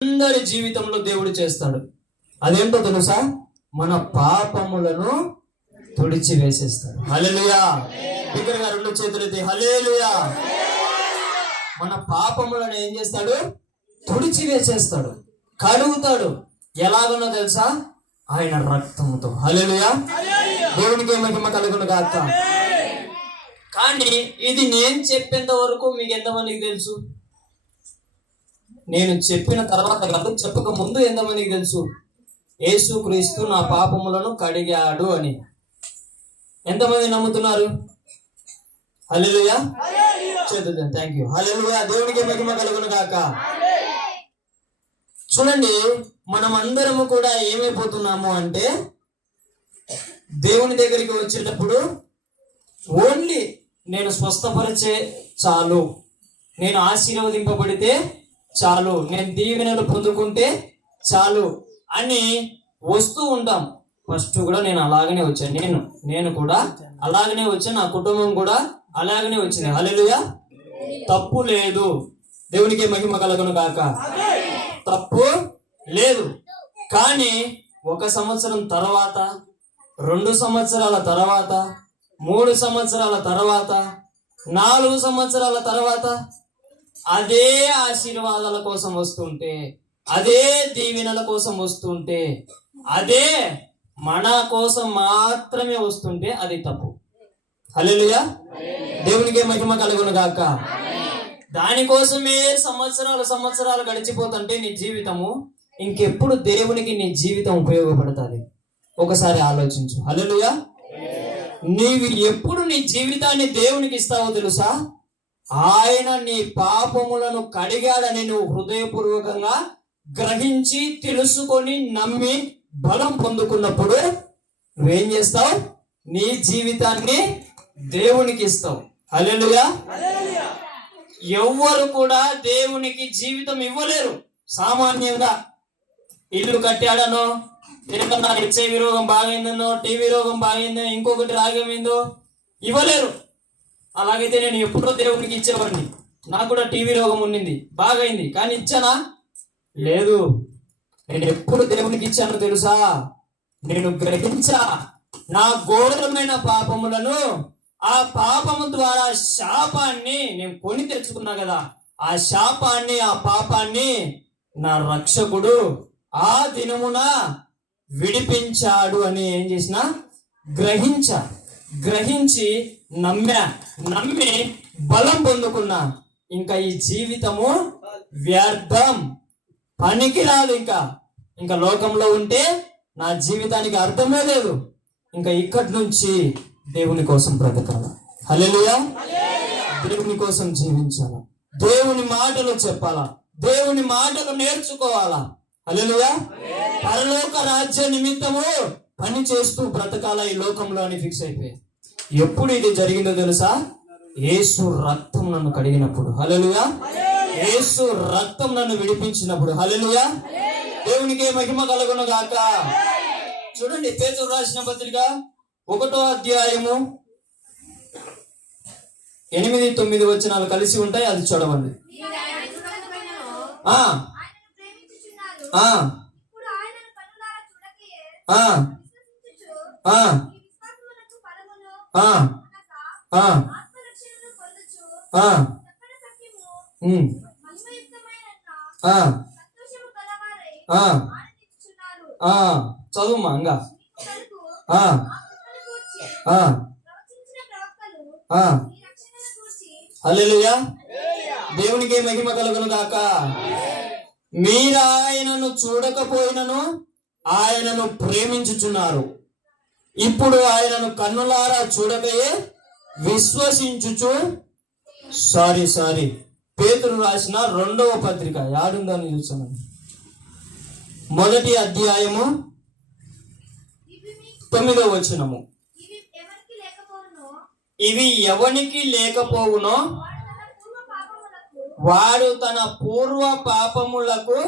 అందరి జీవితంలో దేవుడు చేస్తాడు. అదేంటో తెలుసా? మన పాపములను తుడిచి వేసేస్తాడు. హల్లెలూయా. బిగ్గరగా రెండు చేతులెత్తి హల్లెలూయా. మన పాపములను ఏం చేస్తాడు? తుడిచి వేసేస్తాడు, కడుగుతాడు. ఎలాగనో తెలుసా? ఆయన రక్తముతో. హల్లెలూయా. దేవునికి మహిమ కలుగును గాక. కానీ ఇది నేను చెప్పేంత వరకు మీకు ఎంతమందికి తెలుసు? నేను చెప్పిన తర్వాత కాదు, చెప్పక ముందు ఎంతమందికి తెలుసు యేసుక్రీస్తు నా పాపములను కడిగాడు అని? ఎంతమంది నమ్ముతున్నారు? హల్లెలూయా. చేద్దాం. Thank you. హల్లెలూయా. దేవునికి మహిమ కలుగును గాక. చూడండి, మనం అందరము కూడా ఏమైపోతున్నాము అంటే, దేవుని దగ్గరికి వచ్చేటప్పుడు ఓన్లీ నేను స్వస్థపరిచే చాలు, నేను ఆశీర్వదింపబడితే చాలు, నేను దీవెనలు పొందుకుంటే చాలు అని వస్తూ ఉంటాం. ఫస్ట్ కూడా నేను అలాగనే వచ్చాను, నేను కూడా అలాగనే వచ్చాను, నా కుటుంబం కూడా అలాగనే వచ్చింది. హల్లెలూయా. తప్పు లేదు. దేవునికి మహిమ కలుగును గాక. తప్పు లేదు. కానీ 1 సంవత్సరం తర్వాత, 2 సంవత్సరాల తర్వాత, 3 సంవత్సరాల తర్వాత, 4 సంవత్సరాల తర్వాత అదే ఆశీర్వాదాల కోసం వస్తుంటే, అదే దీవెనల కోసం వస్తుంటే, అదే మన కోసం మాత్రమే వస్తుంటే అది తప్పు. హల్లెలూయా. దేవునికి మహిమ కలుగును గాక. దానికోసమే సంవత్సరాలు గడిచిపోతుంటే నీ జీవితము ఇంకెప్పుడు దేవునికి నీ జీవితం ఉపయోగపడుతుంది? ఒకసారి ఆలోచించు. హల్లెలూయా. నీవు ఎప్పుడు నీ జీవితాన్ని దేవునికి ఇస్తావో తెలుసా? ఆయన నీ పాపములను కడిగాడని నువ్వు హృదయపూర్వకంగా గ్రహించి, తెలుసుకొని, నమ్మి, బలం పొందుకున్నప్పుడు నువ్వేం చేస్తావు? నీ జీవితాన్ని దేవునికి ఇస్తావు. హల్లెలూయా. ఎవ్వరు కూడా దేవునికి జీవితం ఇవ్వలేరు. సామాన్యంగా ఇల్లు కట్టాడనో, తినకన్నా హెచ్ఐవి రోగం బాగైందనో, టీవీ రోగం బాగైందో, ఇంకొకటి రాగమైందో ఇవ్వలేరు. అలాగైతే నేను ఎప్పుడో దేవునికి ఇచ్చేవాడిని. నాకు కూడా టీవీ రోగం ఉండింది, బాగైంది, కానీ ఇచ్చానా? లేదు. నేను ఎప్పుడు దేవునికి ఇచ్చానో తెలుసా? నేను గ్రహించా నా ఘోరమైన పాపములను, ఆ పాపము ద్వారా శాపాన్ని నేను కొని తెచ్చుకున్నా కదా, ఆ శాపాన్ని, ఆ పాపాన్ని నా రక్షకుడు ఆ దినమున విడిపించాడు అని ఏం చేసిన? గ్రహించి నమ్మి బలం పొందుకున్నా. ఇంకా ఈ జీవితము వ్యర్థం, పనికిరాదు. ఇంకా లోకంలో ఉంటే నా జీవితానికి అర్థమే లేదు. ఇంకా ఇక్కడి నుంచి దేవుని కోసం బ్రతకాల. హల్లెలూయా. దేవుని కోసం జీవించాలా, దేవుని మాటలు చెప్పాలా, దేవుని మాటలు నేర్చుకోవాలా. హల్లెలూయా. పరలోక రాజ్య నిమిత్తము పని చేస్తూ బ్రతకాల ఈ లోకంలో అని ఫిక్స్ అయిపోయి. ఎప్పుడు ఇది జరిగిందో తెలుసా? యేసు రక్తం నన్ను కడిగినప్పుడు. హల్లెలూయా. యేసు రక్తం నన్ను విడిపించినప్పుడు. హల్లెలూయా. దేవునికి మహిమ కలుగును గాక. చూడండి, పేతురు రాసిన పత్రిక 1వ అధ్యాయము 8-9 వచనాలు కలిసి ఉంటాయి, అది చూడవండి. చదువుమా ఇంకా. హల్లెలూయా. దేవునికి మహిమ కలుగును గాక. మీరు ఆయనను చూడకపోయినను ఆయనను ప్రేమించుచున్నారు. ఇప్పుడు ఆయనను కన్నులారా చూడకయే విశ్వసించుచు. సారీ పేతురు రాసిన 2వ పత్రిక యాడుందని చూస్తున్నాను. 1వ అధ్యాయము 9వ వచనము. ఇవి ఎవనికి లేకపోవునో వాడు తన పూర్వ పాపములకు.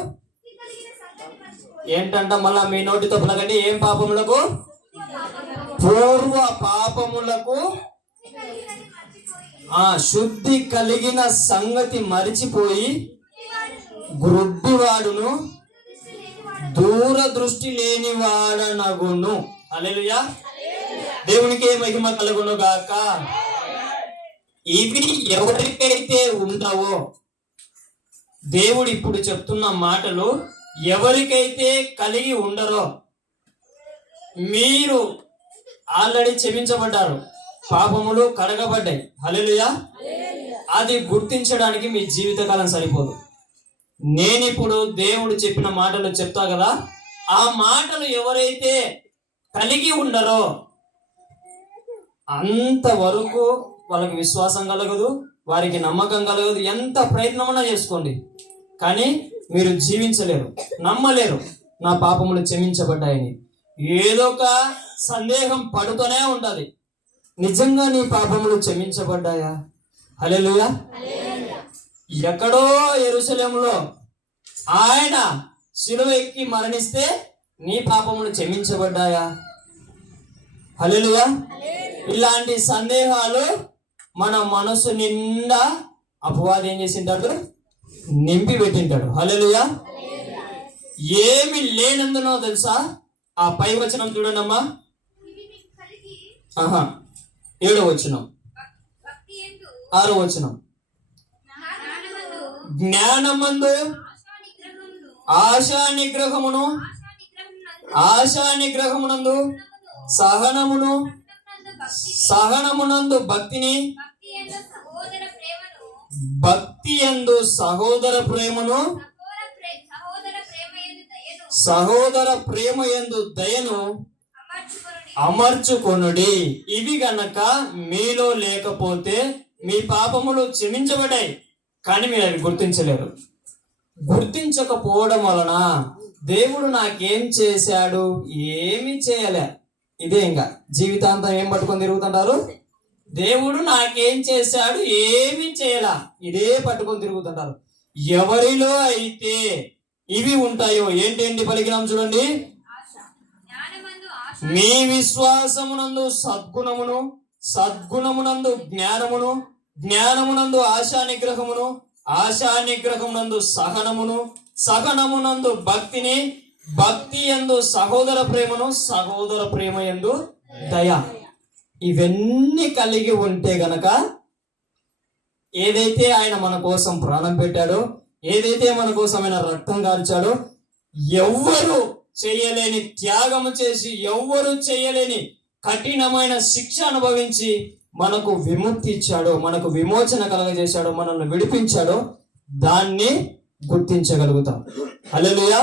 ఏంటంట? మళ్ళా మీ నోటితో పలకండి. ఏం పాపములకు? పూర్వ పాపములకు శుద్ధి కలిగిన సంగతి మరిచిపోయి గ్రుడ్డివాడును దూరదృష్టి లేనివాడనగును. హల్లెలూయా. దేవునికి మహిమ కలుగును గాక. ఇవి ఎవరికైతే ఉండవో, దేవుడు ఇప్పుడు చెప్తున్న మాటలు ఎవరికైతే కలిగి ఉండరో, మీరు ఆల్రెడీ క్షమించబడ్డారు, పాపములు కడగబడ్డాయి. హల్లెలూయా. అది గుర్తించడానికి మీ జీవితకాలం సరిపోదు. నేనిప్పుడు దేవుడు చెప్పిన మాటలు చెప్తా కదా, ఆ మాటలు ఎవరైతే కలిగి ఉండరో అంతవరకు వాళ్ళకి విశ్వాసం కలగదు, వారికి నమ్మకం కలగదు. ఎంత ప్రయత్నమన్నా చేసుకోండి, కానీ మీరు జీవించలేరు, నమ్మలేరు నా పాపములు క్షమించబడ్డాయని. ఏదో ఒక సందేహం పడుతూనే ఉంటది, నిజంగా నీ పాపములు క్షమించబడ్డాయా? హల్లెలూయా. ఎక్కడో యెరూషలేములో ఆయన శిలువ ఎక్కి మరణిస్తే నీ పాపములు క్షమించబడ్డాయా? హల్లెలూయా. ఇలాంటి సందేహాలు మన మనసు నిండా అపవాది ఏం చేసింటాడు? నింపి పెట్టింటాడు. హల్లెలూయా. ఏమి లేనందునో తెలుసా? ఆ పై వచనం చూడండి అమ్మా. 7వ వచనం, 6వ వచనం. జ్ఞానమందు ఆశా నిగ్రహమునందు సహనమునందు భక్తిని, భక్తి యందు సహోదర ప్రేమను, సహోదర ప్రేమ యందు దయను అమర్చుకొనుడి. ఇవి గనక మీలో లేకపోతే మీ పాపములు క్షమించబడ్డాయి, కానీ మీరు అవి గుర్తించలేరు. గుర్తించకపోవడం వలన దేవుడు నాకేం చేశాడు? ఏమీ చేయలే. ఇదే ఇంకా జీవితాంతం ఏం పట్టుకొని తిరుగుతుంటారు? దేవుడు నాకేం చేశాడు? ఏమీ చేయలా. ఇదే పట్టుకొని తిరుగుతుంటారు. ఎవరిలో అయితే ఇవి ఉంటాయో, ఏంటండి పలికినాం చూడండి. మీ విశ్వాసమునందు సద్గుణమును, సద్గుణమునందు జ్ఞానమును, జ్ఞానమునందు ఆశా నిగ్రహమును, ఆశా నిగ్రహమునందు సహనమును, సహనమునందు భక్తిని, భక్తి యందు సహోదర ప్రేమను, సహోదర ప్రేమ యందు దయ. ఇవన్నీ కలిగి ఉంటే గనక ఏదైతే ఆయన మన కోసం ప్రాణం పెట్టాడో, ఏదైతే మన కోసం ఆయన రక్తం కార్చాడో, ఎవ్వరు చేయలేని త్యాగము చేసి, ఎవ్వరు చేయలేని కఠినమైన శిక్ష అనుభవించి మనకు విముక్తి ఇచ్చాడో, మనకు విమోచన కలగజేశాడో, మనల్ని విడిపించాడో, దాన్ని గుర్తించగలుగుతాం. హల్లెలూయా.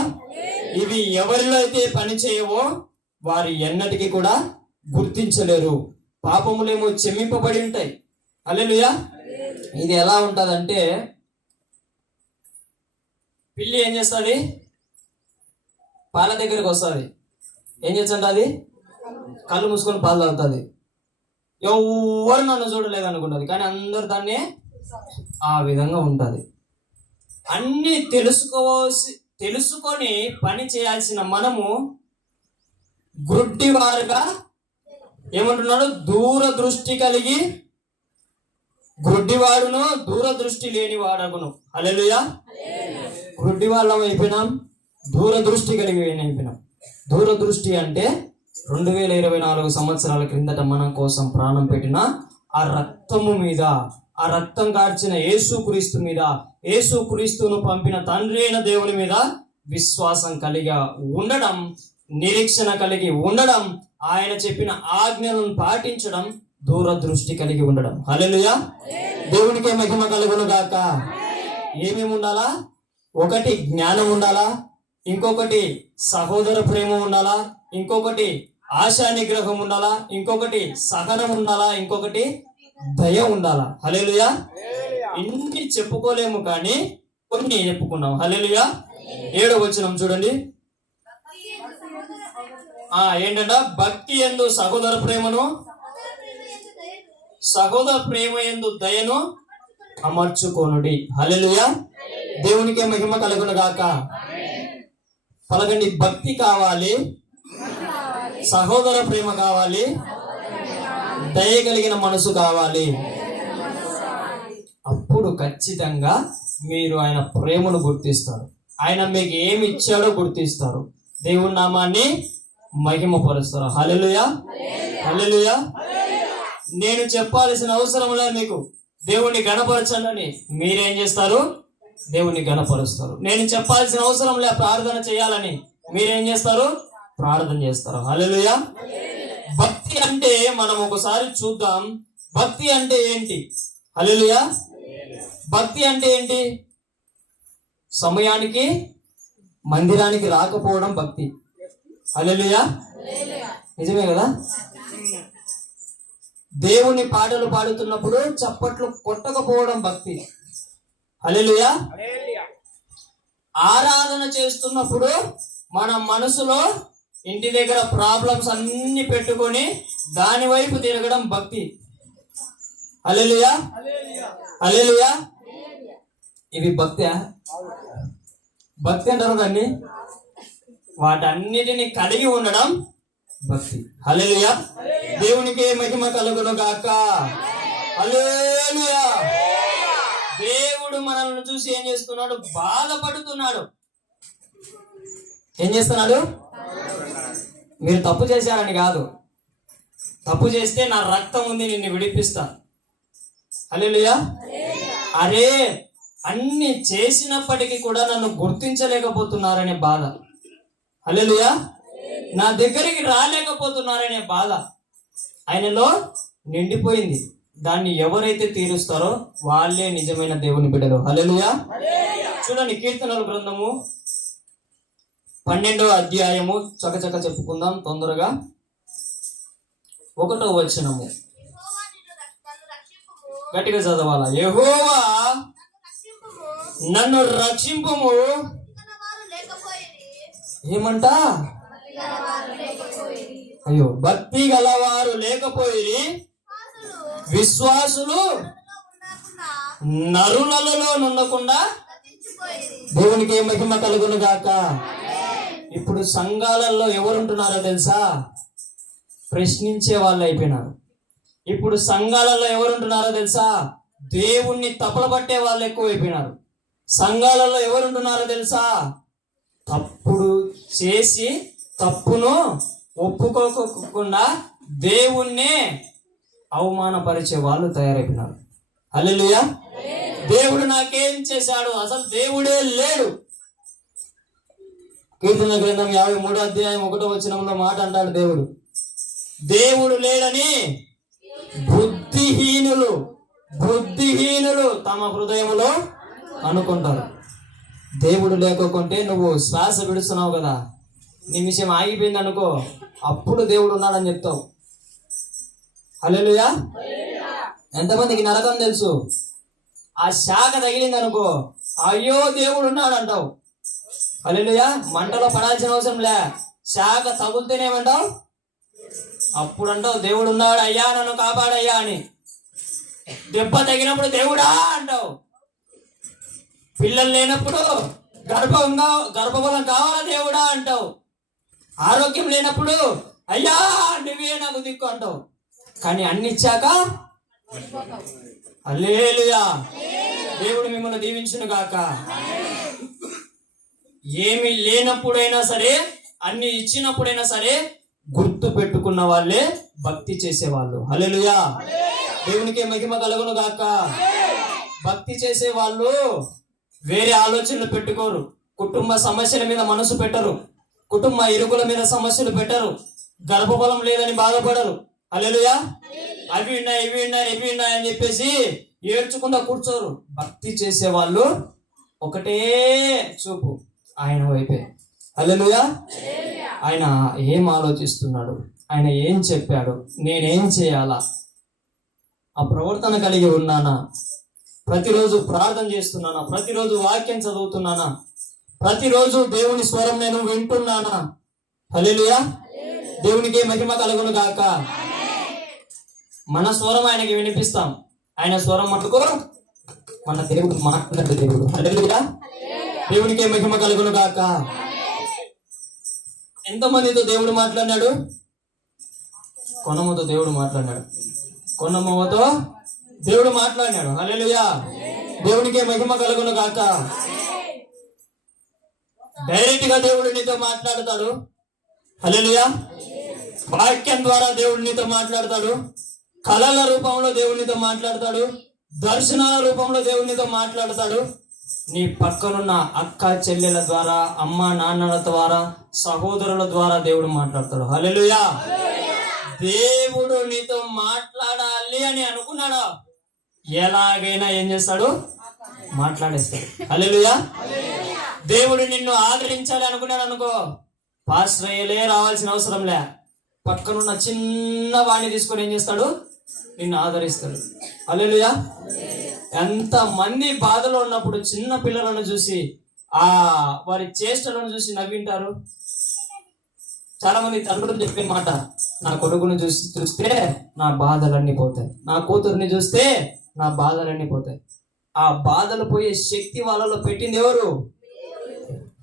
ఇవి ఎవరిలో అయితే పని చేయవో వారి ఎన్నటికీ కూడా గుర్తించలేరు. పాపములేమో క్షమింపబడి ఉంటాయి. హల్లెలూయా. ఇది ఎలా ఉంటదంటే, పిల్లి ఏం చేస్తుంది? పాల దగ్గరికి వస్తుంది. ఏం చేస్తుంటది? కళ్ళు మూసుకొని పాలు తాగుతుంది. ఎవరు నన్ను చూడలేదు అనుకుంటుంది, కానీ అందరు దాన్ని ఆ విధంగా ఉంటుంది. అన్ని తెలుసుకొని పని చేయాల్సిన మనము గ్రుడ్డివారుగా ఏమంటున్నాడు? దూరదృష్టి కలిగి, గ్రుడ్డివాడును దూరదృష్టి లేని వాడగును. హల్లెలూయా. గ్రుడ్డి వాళ్ళం అయిపోయినాం, దూరదృష్టి కలిగి అయిపోయినాం. దూరదృష్టి అంటే 2024 సంవత్సరాల క్రిందట మన కోసం ప్రాణం పెట్టిన ఆ రక్తము మీద, ఆ రక్తం కార్చిన యేసుక్రీస్తు మీద, యేసుక్రీస్తును పంపిన తండ్రి అయిన దేవుని మీద విశ్వాసం కలిగి ఉండడం, నిరీక్షణ కలిగి ఉండడం, ఆయన చెప్పిన ఆజ్ఞలను పాటించడం, దూరదృష్టి కలిగి ఉండడం. హల్లెలూయా. దేవునికే మహిమ కలుగును గాక. ఏమేమి ఉండాలా? ఒకటి జ్ఞానం ఉండాలా, ఇంకొకటి సహోదర ప్రేమ ఉండాలా, ఇంకొకటి ఆశా నిగ్రహం ఉండాలా, ఇంకొకటి సహనం ఉండాలా, ఇంకొకటి దయ ఉండాలా. హల్లెలూయా. ఇన్ని చెప్పుకోలేము, కానీ కొన్ని చెప్పుకున్నాం. హల్లెలూయా. 7వ వచనం చూడండి. ఏంటంట? భక్తి యందు సహోదర ప్రేమను, సహోదర ప్రేమ యందు దయను అమర్చుకోనుడి. హల్లెలూయా. దేవునికే మహిమ కలుగును గాక. పలకండి. భక్తి కావాలి, సహోదర ప్రేమ కావాలి, దయ కలిగిన మనసు కావాలి. అప్పుడు ఖచ్చితంగా మీరు ఆయన ప్రేమను గుర్తిస్తారు. ఆయన మీకు ఏమి ఇచ్చాడో గుర్తిస్తారు. దేవుని నామాన్ని మహిమపరుస్తారు. హల్లెలూయా, హల్లెలూయా. నేను చెప్పాల్సిన అవసరం లేదు మీకు. దేవుణ్ణి గణపరచండి, మీరేం చేస్తారు? దేవుణ్ణి గణపరుస్తారు. నేను చెప్పాల్సిన అవసరం లే ప్రార్థన చేయాలని, మీరేం చేస్తారు? ప్రార్థన చేస్తారు. హల్లెలూయా. భక్తి అంటే మనం ఒకసారి చూద్దాం. భక్తి అంటే ఏంటి? హల్లెలూయా. భక్తి అంటే ఏంటి? సమయానికి మందిరానికి రాకపోవడం భక్తి. హల్లెలూయా, నిజమే కదా? దేవుని పాటలు పాడుతున్నప్పుడు చప్పట్లు కొట్టకపోవడం భక్తి. హల్లెలూయా. ఆరాధన చేస్తున్నప్పుడు మన మనసులో ఇంటి దగ్గర ప్రాబ్లమ్స్ అన్ని పెట్టుకొని దాని వైపు తిరగడం భక్తి. హల్లెలూయా, హల్లెలూయా. ఇవి భక్తి. భక్తి అంటారు దాన్ని. వాటన్నిటిని కలిగి ఉండడం భక్తి. హల్లెలూయా. దేవునికి మహిమ కలుగును గాక. హల్లెలూయా. దేవుడు మనల్ని చూసి ఏం చేస్తున్నాడు? బాధపడుతున్నాడు. ఏం చేస్తున్నాడు? మీరు తప్పు చేశారని కాదు. తప్పు చేస్తే నా రక్తం ఉంది, నిన్ను విడిపిస్తా. హల్లెలూయా. అరే, అన్ని చేసినప్పటికీ కూడా నన్ను గుర్తించలేకపోతున్నారనే బాధ. హల్లెలూయా. నా దగ్గరికి రాలేకపోతున్నారనే బాధ ఆయనలో నిండిపోయింది. దాన్ని ఎవరైతే తీరుస్తారో వాళ్ళే నిజమైన దేవుని బిడ్డలు. హల్లెలూయా. చూడండి, కీర్తనల గ్రంథము 12వ అధ్యాయము చకచక చెప్పుకుందాం తొందరగా. 1వ వచనము గట్టిగా చదవాలా. యెహోవా నన్ను రక్షింపుము. ఏమంట? అయ్యో, భక్తి గలవారు లేకపోయి విశ్వాసులు నరులలో నుండకుండా. దేవునికి మహిమ కలుగును గాక. ఇప్పుడు సంఘాలలో ఎవరుంటున్నారో తెలుసా? ప్రశ్నించే వాళ్ళు అయిపోయినారు. ఇప్పుడు సంఘాలలో ఎవరుంటున్నారో తెలుసా? దేవుణ్ణి తప్పలబట్టే వాళ్ళు ఎక్కువ అయిపోయినారు. సంఘాలలో ఎవరుంటున్నారో తెలుసా? తప్పుడు చేసి తప్పును ఒప్పుకోకుండా దేవుణ్ణే అవమానపరిచే వాళ్ళు తయారైపోయినారు. హల్లెలూయా. దేవుడు నాకేం చేశాడు? అసలు దేవుడే లేడు. కీర్తన గ్రంథం 53వ అధ్యాయం 1వ వచనంలో మాట అంటాడు దేవుడు. దేవుడు లేడని బుద్ధిహీనులు తమ హృదయంలో అనుకుంటారు. దేవుడు లేకుంటే నువ్వు శ్వాస విడుస్తున్నావు కదా, నిమిషం ఆగిపోయింది అనుకో, అప్పుడు దేవుడు ఉన్నాడని చెప్తావు. హల్లెలూయా. ఎంతమందికి నరకం తెలుసు? ఆ శాఖ తగిలింది అనుకో, అయ్యో దేవుడు ఉన్నాడు అంటావు. హల్లెలూయా. మంటలో పడాల్సిన అవసరం లే, శాఖ తగులుతేనేమంటావు? అప్పుడు అంటావు దేవుడు ఉన్నాడు, అయ్యా నన్ను కాపాడయ్యా అని. దెబ్బ తగినప్పుడు దేవుడా అంటావు. పిల్లలు లేనప్పుడు గర్భఫలం కావాలా దేవుడా అంటావు. ఆరోగ్యం లేనప్పుడు అయ్యా నువ్వే నాకు దిక్కు అంటావు. కానీ అన్ని ఇచ్చాక హల్లెలూయా. దేవుడు మిమ్మల్ని దీవించును గాక. ఏమి లేనప్పుడైనా సరే, అన్ని ఇచ్చినప్పుడైనా సరే గుర్తు పెట్టుకున్న వాళ్ళే భక్తి చేసేవాళ్ళు. హల్లెలూయా. దేవునికి మహిమ కలుగును గాక. భక్తి చేసే వాళ్ళు వేరే ఆలోచనలు పెట్టుకోరు. కుటుంబ సమస్యల మీద మనసు పెట్టరు. కుటుంబ ఇరుకుల మీద సమస్యలు పెట్టరు. గర్భఫలం లేదని బాధపడరు. హల్లెలూయా. అవి ఉన్నాయి, ఇవి ఉన్నాయి, ఇవి ఉన్నాయి అని చెప్పేసి ఏడ్చుకుంటా కూర్చోరు. భక్తి చేసే వాళ్ళు ఒకటే చూపు ఆయన వైపే. హల్లెలూయా. ఆయన ఏం ఆలోచిస్తున్నాడు, ఆయన ఏం చెప్పాడు, నేనేం చేయాలా, ఆ ప్రవర్తన కలిగి ఉన్నానా, ప్రతిరోజు ప్రార్థన చేస్తున్నానా, ప్రతిరోజు వాక్యం చదువుతున్నానా, ప్రతిరోజు దేవుని స్వరం నేను వింటున్నానా. హల్లెలూయా. దేవునికి మహిమ కలుగును గాక. మన స్వరం ఆయనకి వినిపిస్తాం, ఆయన స్వరం మటుకు మన దేవుడు మాట్లాడు దేవుడు. హల్లెలూయా. దేవునికి మహిమ కలుగును గాక. ఎంతమందితో దేవుడు మాట్లాడినాడు? కొనమ్మతో దేవుడు మాట్లాడినాడు. కొన్నమ్మతో దేవుడు మాట్లాడినాడు. హల్లెలూయా. దేవునికే మహిమ కలుగును గాక. డైరెక్ట్ గా దేవుడు నీతో మాట్లాడతాడు. హల్లెలూయా. వాక్యం ద్వారా దేవుడు నీతో మాట్లాడతాడు. కళల రూపంలో దేవునితో మాట్లాడతాడు. దర్శనాల రూపంలో దేవునితో మాట్లాడతాడు. నీ పక్కనున్న అక్క చెల్లెల ద్వారా, అమ్మ నాన్నల ద్వారా, సహోదరుల ద్వారా దేవుడు మాట్లాడతాడు. హల్లెలూయా. దేవుడు నీతో మాట్లాడాలి అని అనుకున్నాడు, ఎలాగైనా ఏం చేస్తాడు? మాట్లాడేస్తాడు. హల్లెలూయా. దేవుడు నిన్ను ఆదరించాలి అనుకున్నాడు అనుకో, పాస్టర్ అయ్యలే రావాల్సిన అవసరం లే, పక్కనున్న చిన్న వాడిని తీసుకొని ఏం చేస్తాడు? నిన్ను ఆదరిస్తాడు. హల్లెలూయా. ఎంత మంది బాధలో ఉన్నప్పుడు చిన్న పిల్లలను చూసి వారి చేష్టలను చూసి నవ్వింటారు. చాలా మంది తండ్రులు చెప్పే మాట, నా కొడుకుని చూస్తే నా బాధలన్నీ పోతాయి, నా కూతురుని చూస్తే నా బాధలన్నీ పోతాయి. ఆ బాధలు పోయే శక్తి వాళ్ళలో పెట్టింది ఎవరు?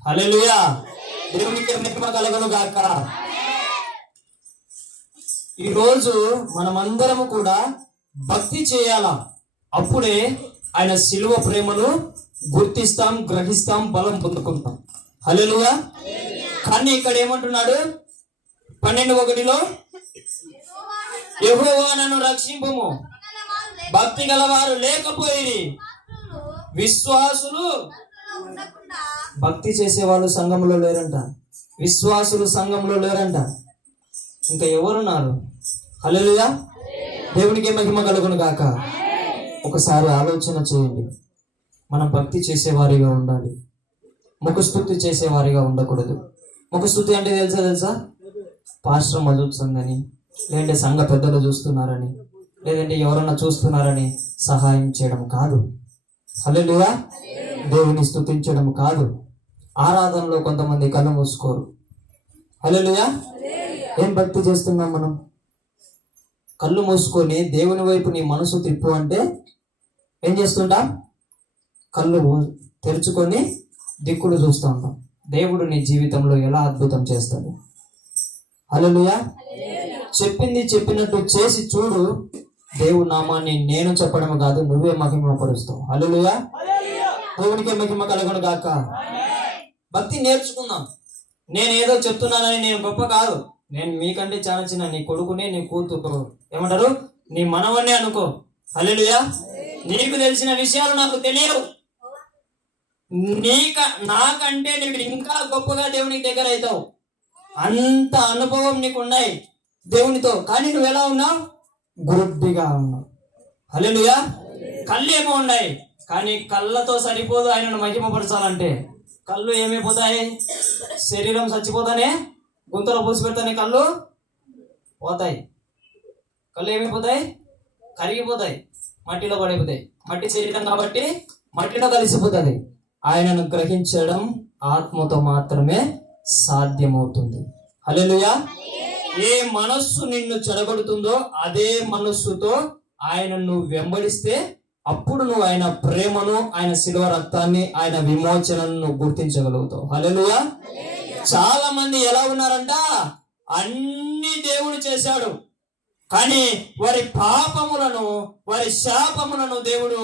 హల్లెలూయా. దేవునికి మహిమ కలుగును గాక. ఈరోజు మనమందరము కూడా భక్తి చేయాలా, అప్పుడే ఆయన శిలువ ప్రేమను గుర్తిస్తాం, గ్రహిస్తాం, బలం పొందుకుంటాం. హల్లెలూయా. కానీ ఇక్కడ ఏమంటున్నాడు? 12:1 యెహోవా నన్ను రక్షింపుము, భక్తి గలవారు లేకపోయిరి, విశ్వాసులు. భక్తి చేసేవాళ్ళు సంఘంలో లేరంట, విశ్వాసులు సంఘంలో లేరంట. ఇంకా ఎవరున్నారు? హల్లెలూయా. దేవునికి మహిమ కలుగును గాక. ఒకసారి ఆలోచన చేయండి. మనం భక్తి చేసేవారిగా ఉండాలి, ముఖస్తుతి చేసేవారిగా ఉండకూడదు. ముఖస్తుతి అంటే తెలుసా? పాస్టర్ మధుత్సందని, లేదంటే సంఘ పెద్దలు చూస్తున్నారని, లేదంటే ఎవరన్నా చూస్తున్నారని సహాయం చేయడం కాదు. హల్లెలూయా. దేవుని స్తుతించడం కాదు. ఆరాధనలో కొంతమంది కళ్ళు మూసుకోరు. హల్లెలూయా. ఏం భక్తి చేస్తున్నాం మనం? కళ్ళు మూసుకొని దేవుని వైపు నీ మనసు తిప్పు అంటే ఏం చేస్తుంటాం? కళ్ళు తెరుచుకొని దిక్కులు చూస్తూ ఉంటాం. దేవుడు నీ జీవితంలో ఎలా అద్భుతం చేస్తాడు. హల్లెలూయా. చెప్పింది చెప్పినట్టు చేసి చూడు. దేవుడి నామాన్ని నేను చెప్పడం కాదు, నువ్వే మహిమపరుస్తావు. హల్లెలూయా. దేవునికే మహిమ కలుగును గాక. భక్తి నేర్చుకుందాం. నేను ఏదో చెప్తున్నానని నేను గొప్ప కాదు. నేను మీకంటే చాలా చిన్న, నీ కొడుకునే, నీ కూతురు ఏమంటారు, నీ మనవన్నే అనుకో. హల్లెలూయా. నీకు తెలిసిన విషయాలు నాకు తెలియవు. నాకంటే నీకు ఇంకా గొప్పగా దేవునికి దగ్గర అవుతావు. అంత అనుభవం నీకు ఉన్నాయి దేవునితో. కానీ నువ్వు ఎలా ఉన్నావు? గుడ్డిగా ఉన్నావు. హల్లెలూయా. కళ్ళేమో ఉన్నాయి, కానీ కళ్ళతో సరిపోదు ఆయనను మహిమపరచాలంటే. కళ్ళు ఏమైపోతాయి? శరీరం చచ్చిపోతానే, గుంతలో పూసి పెడతానే కళ్ళు పోతాయి. కళ్ళు ఏమైపోతాయి? కరిగిపోతాయి, మట్టిలో పడిపోతాయి. మట్టి శరీరం కాబట్టి మట్టిలో కలిసిపోతుంది. ఆయనను గ్రహించడం ఆత్మతో మాత్రమే సాధ్యమవుతుంది. హల్లెలూయా. ఏ మనస్సు నిన్ను చెడగొడుతుందో అదే మనస్సుతో ఆయనను వెంబడిస్తే అప్పుడు నువ్వు ఆయన ప్రేమను, ఆయన శిలువ రక్తాన్ని, ఆయన విమోచనను గుర్తించగలుగుతావు. హల్లెలూయా. చాలా మంది ఎలా ఉన్నారంట? అన్ని దేవుడు చేశాడు, కానీ వారి పాపములను, వారి శాపములను దేవుడు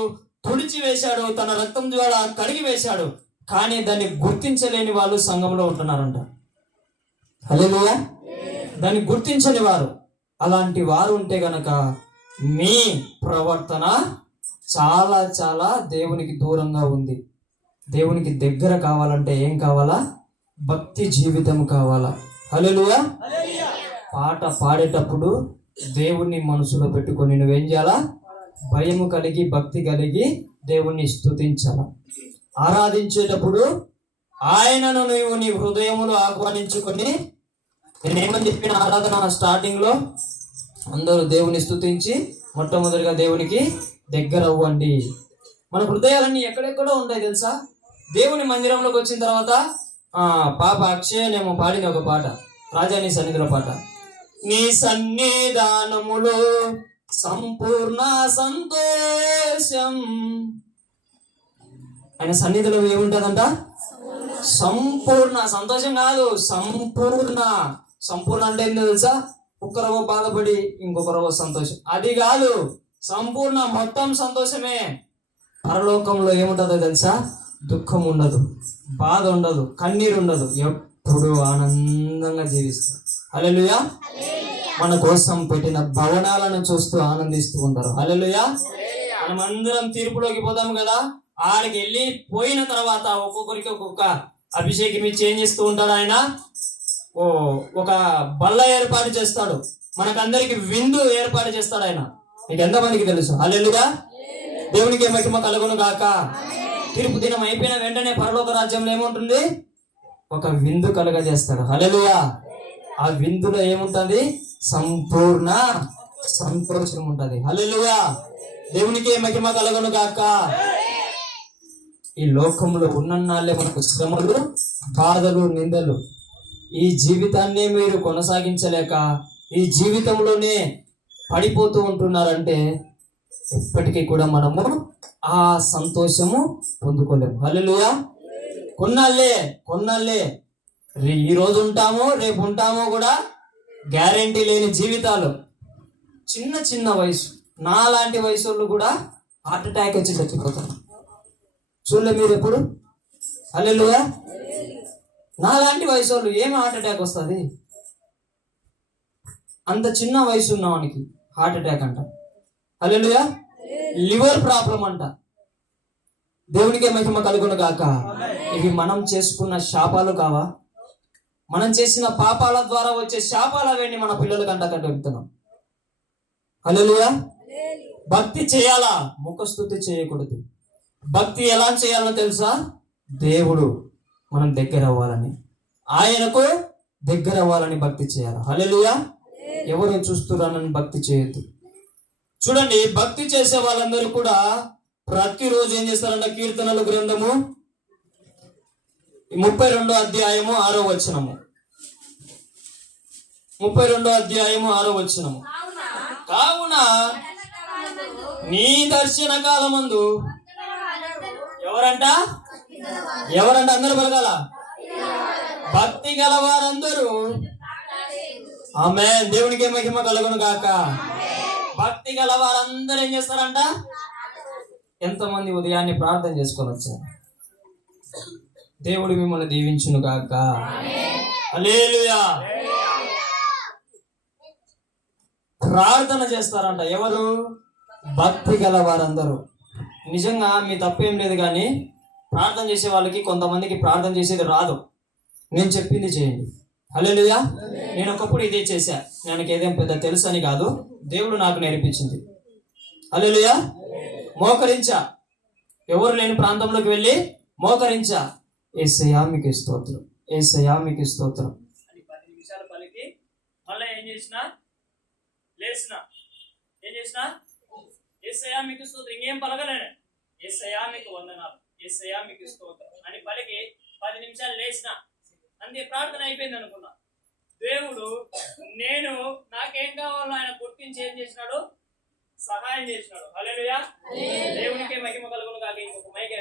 తుడిచివేశాడు, తన రక్తం ద్వారా కడిగి వేశాడు. కానీ దాన్ని గుర్తించలేని వాళ్ళు సంఘంలో ఉంటున్నారంట. హల్లెలూయా. దాన్ని గుర్తించని వారు, అలాంటి వారు ఉంటే గనక మీ ప్రవర్తన చాలా చాలా దేవునికి దూరంగా ఉంది. దేవునికి దగ్గర కావాలంటే ఏం కావాలా? భక్తి జీవితం కావాలా. హల్లెలూయా. పాట పాడేటప్పుడు దేవుణ్ణి మనసులో పెట్టుకొని నువ్వేం చేయాలా? భయము కలిగి, భక్తి కలిగి దేవుణ్ణి స్తుతించాల. ఆరాధించేటప్పుడు ఆయనను నువ్వు నీ హృదయములో ఆహ్వానించుకొని, నేనేమని చెప్పిన ఆరాధన స్టార్టింగ్ లో అందరూ దేవుని స్తుతించి మొట్టమొదటిగా దేవునికి దగ్గర అవ్వండి. మన హృదయాలన్నీ ఎక్కడెక్కడో ఉంటాయి తెలుసా? దేవుని మందిరంలోకి వచ్చిన తర్వాత పాప అక్షయనేమో పాడింది ఒక పాట, రాజాని సన్నిధిలో పాట. నీ సన్నిధానములో సంపూర్ణ సంతోషం. ఆయన సన్నిధిలో ఏముంటదంట? సంపూర్ణ సంతోషం కాదు, సంపూర్ణ. సంపూర్ణ అంటే ఏంటో తెలుసా? ఒక్కరవో బాధపడి ఇంకొకరవో సంతోషం, అది కాదు. సంపూర్ణ మొత్తం సంతోషమే. పరలోకంలో ఏముంటుందో తెలుసా? దుఃఖం ఉండదు, బాధ ఉండదు, కన్నీరు ఉండదు, ఎప్పుడు ఆనందంగా జీవిస్తారు. హల్లెలూయా. మన కోసం పెట్టిన భవనాలను చూస్తూ ఆనందిస్తూ ఉంటారు. హల్లెలూయా. మనం అందరం తీర్పులోకి పోతాం కదా, ఆడికి వెళ్ళి పోయిన తర్వాత ఒక్కొక్కరికి ఒక్కొక్క అభిషేకం ఇచ్చి ఏం చేస్తూ ఉంటాడు ఆయన? ఒక బల్ల ఏర్పాటు చేస్తాడు, మనకందరికి విందు ఏర్పాటు చేస్తాడు ఆయన. మీకు ఎంతమందికి తెలుసు? హల్లెలూయా. దేవునికి మహిమ కలుగును గాక. తీర్పు దినం అయిపోయిన వెంటనే పరలోక రాజ్యంలో ఏముంటుంది? ఒక విందు కలుగజేస్తాడు. హల్లెలూయా. ఆ విందులో ఏముంటది? సంపూర్ణ సంతోషం ఉంటది. హల్లెలూయా. దేవునికి మహిమ కలుగును గాక. ఈ లోకంలో ఉన్నన్నాళ్ళే మనకు శ్రమలు, బాధలు, నిందలు. ఈ జీవితాన్నే మీరు కొనసాగించలేక ఈ జీవితంలోనే పడిపోతూ ఉంటున్నారంటే ఎప్పటికీ కూడా మనము ఆ సంతోషము పొందుకోలేము. హల్లెలూయా. కొన్నాళ్ళే ఈ రోజు ఉంటామో రేపు ఉంటామో కూడా గ్యారెంటీ లేని జీవితాలు. చిన్న వయసు, నాలాంటి వయసు కూడా హార్ట్ అటాక్ వచ్చి చచ్చిపోతారు. చూడలే మీరు ఎప్పుడు? హల్లెలూయా. నాలాంటి వయసు వాళ్ళు ఏమి హార్ట్ అటాక్ వస్తుంది? అంత చిన్న వయసు ఉన్నవానికి హార్ట్ అటాక్ అంట. హల్లెలూయా. లివర్ ప్రాబ్లం అంట. దేవునికే మహిమ కలుగును గాక. ఇవి మనం చేసుకున్న శాపాలు కావా? మనం చేసిన పాపాల ద్వారా వచ్చే శాపాలు అవన్నీ మన పిల్లలకి అంటకట్టెడుతున్నాం. హల్లెలూయా. భక్తి చేయాలా, ముఖస్తుతి చేయకూడదు. భక్తి ఎలా చేయాలో తెలుసా? దేవుడు మనం దగ్గర అవ్వాలని, ఆయనకు దగ్గర అవ్వాలని భక్తి చేయాలి. హల్లెలూయా. ఎవరు చూస్తున్నారని భక్తి చేయొద్దు. చూడండి, భక్తి చేసే వాళ్ళందరూ కూడా ప్రతిరోజు ఏం చేస్తారంట? కీర్తనలు గ్రంథము 32వ అధ్యాయము 6వ వచనము. 32వ అధ్యాయము 6వ వచనము. కావున నీ దర్శన కాలమందు ఎవరంట? అందరూ పలకాల. భక్తి గల వారందరూ. ఆమేన్. దేవునికి మహిమ కలుగును గాక. భక్తి గల వారందరూ ఏం చేస్తారంట? ఎంతమంది ఉదయాన్నే ప్రార్థన చేసుకొని వచ్చారు? దేవుడు మిమ్మల్ని దీవించును గాక. హల్లెలూయా. ప్రార్థన చేస్తారంట. ఎవరు? భక్తి గల వారందరూ. నిజంగా మీ తప్పేం లేదు, కానీ ప్రార్థన చేసే వాళ్ళకి కొంతమందికి ప్రార్థన చేసేది రాదు. నేను చెప్పింది చేయండి. హల్లెలూయా. నేను ఒకప్పుడు ఇదే చేశా. నాకు ఏదేం పెద్ద తెలుసు అని కాదు, దేవుడు నాకు నేర్పించింది. హల్లెలూయా. మోకరించా, ఎవరు లేని ప్రాంతంలోకి వెళ్ళి మోకరించా. యేసయ్యా మీకు స్తోత్రం, యేసయ్యా మీకు స్తోత్రం అని 10 నిమిషాలు పలికి మళ్ళీ ఏం చేసినా? యేసయ్యా మీకు స్తోత్రం. ఇంకేం పలకలేను. యేసయ్యా మీకు వందనాలు, యేసయ్యా మీకు స్తోత్రం అని పలికి 10 నిమిషాలు లేచిన. అంతే, ప్రార్థన అయిపోయింది అనుకున్నా. దేవుడు నాకేం కావాలో ఆయన గుర్తించి ఏం చేసినాడు? సహాయం చేసినాడు. హల్లెలూయా. దేవునికే మహిమ కలుగును గాక. ఇంకొక మైక్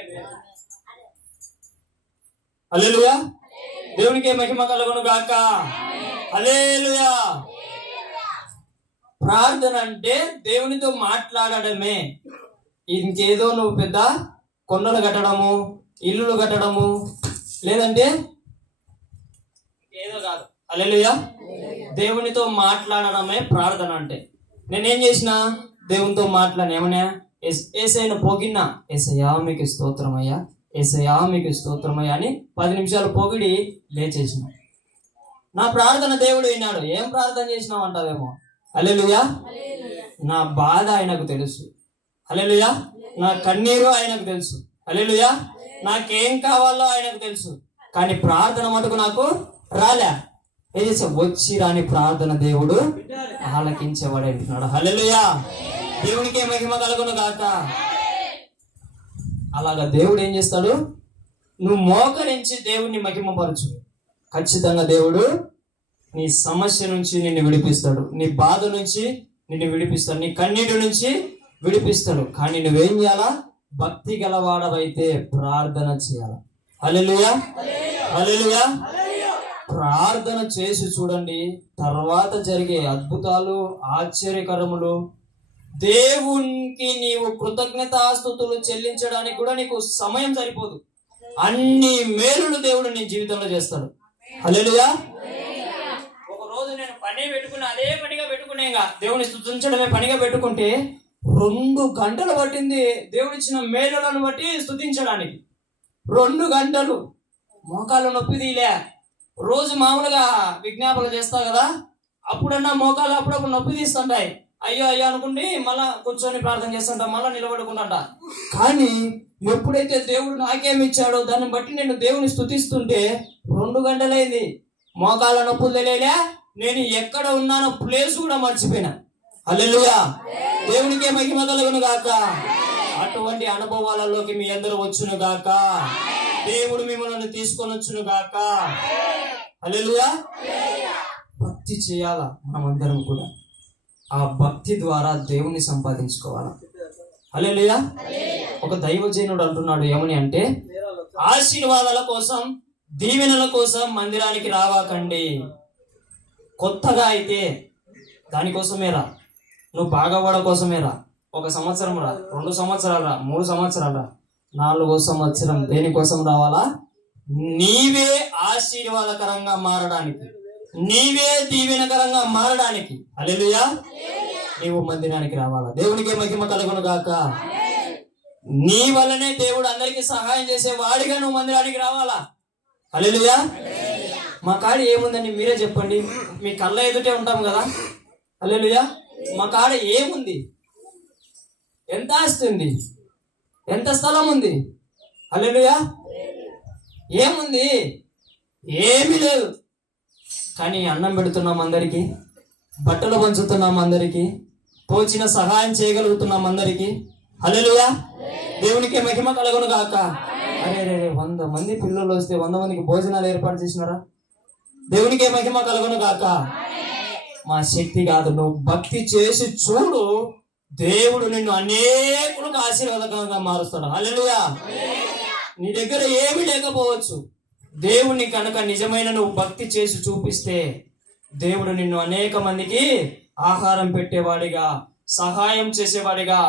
హల్లెలూయా. దేవునికే మహిమ కలుగును గాక. హల్లెలూయా. ప్రార్థన అంటే దేవునితో మాట్లాడడమే. ఇంకేదో నువ్వు పెద్ద కొండలు కట్టడము, ఇల్లులు కట్టడము, లేదంటే ఏదో కాదు. హల్లెలూయా. దేవునితో మాట్లాడడమే ప్రార్థన అంటే. నేనేం చేసిన? దేవునితో మాట్లాడిన. ఏమన్నా? యేసయ్యను పోగిన్నా. యేసయ్యా మీకు స్తోత్రమయ్యా, యేసయ్యా మీకు స్తోత్రమయ్యా అని 10 నిమిషాలు పోగిడి లేచేసిన. నా ప్రార్థన దేవుడు విన్నాడు. ఏం ప్రార్థన చేసినావు అంటావేమో. హల్లెలూయా. నా బాధ ఆయనకు తెలుసు. హల్లెలూయా. నా కన్నీరు ఆయనకు తెలుసు. హల్లెలూయా. నాకేం కావాలో ఆయనకు తెలుసు. కానీ ప్రార్థన మటుకు నాకు రాలే. ఏం చేసా? వచ్చి రాని ప్రార్థన దేవుడు ఆలకించేవాడు అంటున్నాడు. హల్లెలూయా. దేవునికి మహిమ కలుగును గాక. అలాగా దేవుడు ఏం చేస్తాడు? నువ్వు మోకరించి దేవుణ్ణి మహిమపరచు. ఖచ్చితంగా దేవుడు నీ సమస్య నుంచి నిన్ను విడిపిస్తాడు, నీ బాధ నుంచి నిన్ను విడిపిస్తాడు, నీ కన్నీటి నుంచి విడిపిస్తాడు. కానీ నువ్వేం చేయాలా? భక్తి గలవాడవైతే ప్రార్థన చేయాలి. హల్లెలూయా. హల్లెలూయా. ప్రార్థన చేసి చూడండి, తర్వాత జరిగే అద్భుతాలు, ఆశ్చర్యకరములు దేవునికి నీవు కృతజ్ఞతాస్తుతులు చెల్లించడానికి కూడా నీకు సమయం సరిపోదు. అన్ని మేలులు దేవుడు నీ జీవితంలో చేస్తాడు. హల్లెలూయా. ఒక రోజు నేను పని పెట్టుకుని అదే పనిగా పెట్టుకునేగా దేవుని స్తుతించడమే పనిగా పెట్టుకుంటే 2 గంటలు పట్టింది దేవుడిచ్చిన మేలులను బట్టి స్తుతించడానికి. 2 గంటలు. మోకాలు నొప్పి తీలే. రోజు మామూలుగా విజ్ఞాపన చేస్తా కదా, అప్పుడన్నా మోకాలు అప్పుడప్పుడు నొప్పి తీస్తుంటాయి. అయ్యో అయ్యో అనుకుంటే మళ్ళా కూర్చొని ప్రార్థన చేస్తుంటా, మళ్ళా నిలబడుకుంటాట. కానీ ఎప్పుడైతే దేవుడు నాకేమిచ్చాడో దాన్ని బట్టి నేను దేవుని స్తుతిస్తుంటే 2 గంటలైంది. మోకాల నొప్పులు తెలియలే, నేను ఎక్కడ ఉన్నానో ప్లేస్ కూడా మర్చిపోయినా. హల్లెలూయా. దేవునికే మహిమ కలుగును గాక. అటువంటి అనుభవాలలోకి మీ అందరూ వచ్చును గాక. దేవుడు మిమ్మల్ని తీసుకొని వచ్చును గాక. హల్లెలూయా. భక్తి చేయాలా మనమందరం కూడా. ఆ భక్తి ద్వారా దేవుని సంపాదించుకోవాలా. హల్లెలూయా. ఒక దైవజనుడు అంటున్నాడు ఏమని అంటే, ఆశీర్వాదాల కోసం దీవెనల కోసం మందిరానికి రావాకండి. కొత్తగా అయితే దానికోసమే రా, నువ్వు బాగపడ కోసమే రా. 1 సంవత్సరం రా, 2 సంవత్సరాలు రా, 3 సంవత్సరాలు రా, 4వ సంవత్సరం దేనికోసం రావాలా? నీవే ఆశీర్వాదకరంగా మారడానికి, నీవే దీవెనకరంగా మారడానికి. హల్లెలూయా. నీవు మందిరానికి రావాలా. దేవునికి మహిమ కలుగును గాక. నీ వల్లనే దేవుడు అందరికీ సహాయం చేసే వాడిగా నువ్వు మందిరానికి రావాలా. హల్లెలూయా. మా కాడ ఏముందని మీరే చెప్పండి. మీ కళ్ళ ఎదుటే ఉంటాం కదా. హల్లెలూయా. మా కాడ ఏముంది? ఎంత ఆస్తి ఉంది? ఎంత స్థలం ఉంది? హల్లెలూయా. ఏముంది? ఏమీ లేదు. కానీ అన్నం పెడుతున్నాం అందరికీ, బట్టలు పంచుతున్నాం అందరికీ, తోచిన సహాయం చేయగలుగుతున్నాం అందరికీ. హల్లెలూయా. దేవునికి మహిమ కలుగును గాక. అరే 100 మంది పిల్లలు వస్తే 100 మందికి భోజనాలు ఏర్పాటు చేసినారా? దేవునికి మహిమ కలుగును గాక. మా శక్తి కాదు, నువ్వు భక్తి చేసి చూడు, దేవుడు నిన్ను అనేకులకు ఆశీర్వాదకరంగా మారుస్తాడు. హల్లెలూయా. నీ దగ్గర ఏమీ లేకపోవచ్చు, దేవుని కనుక నిజమైన నువ్వు భక్తి చేసి చూపిస్తే దేవుడు నిన్ను అనేక మందికి ఆహారం పెట్టేవాడిగా, సహాయం చేసేవాడిగా,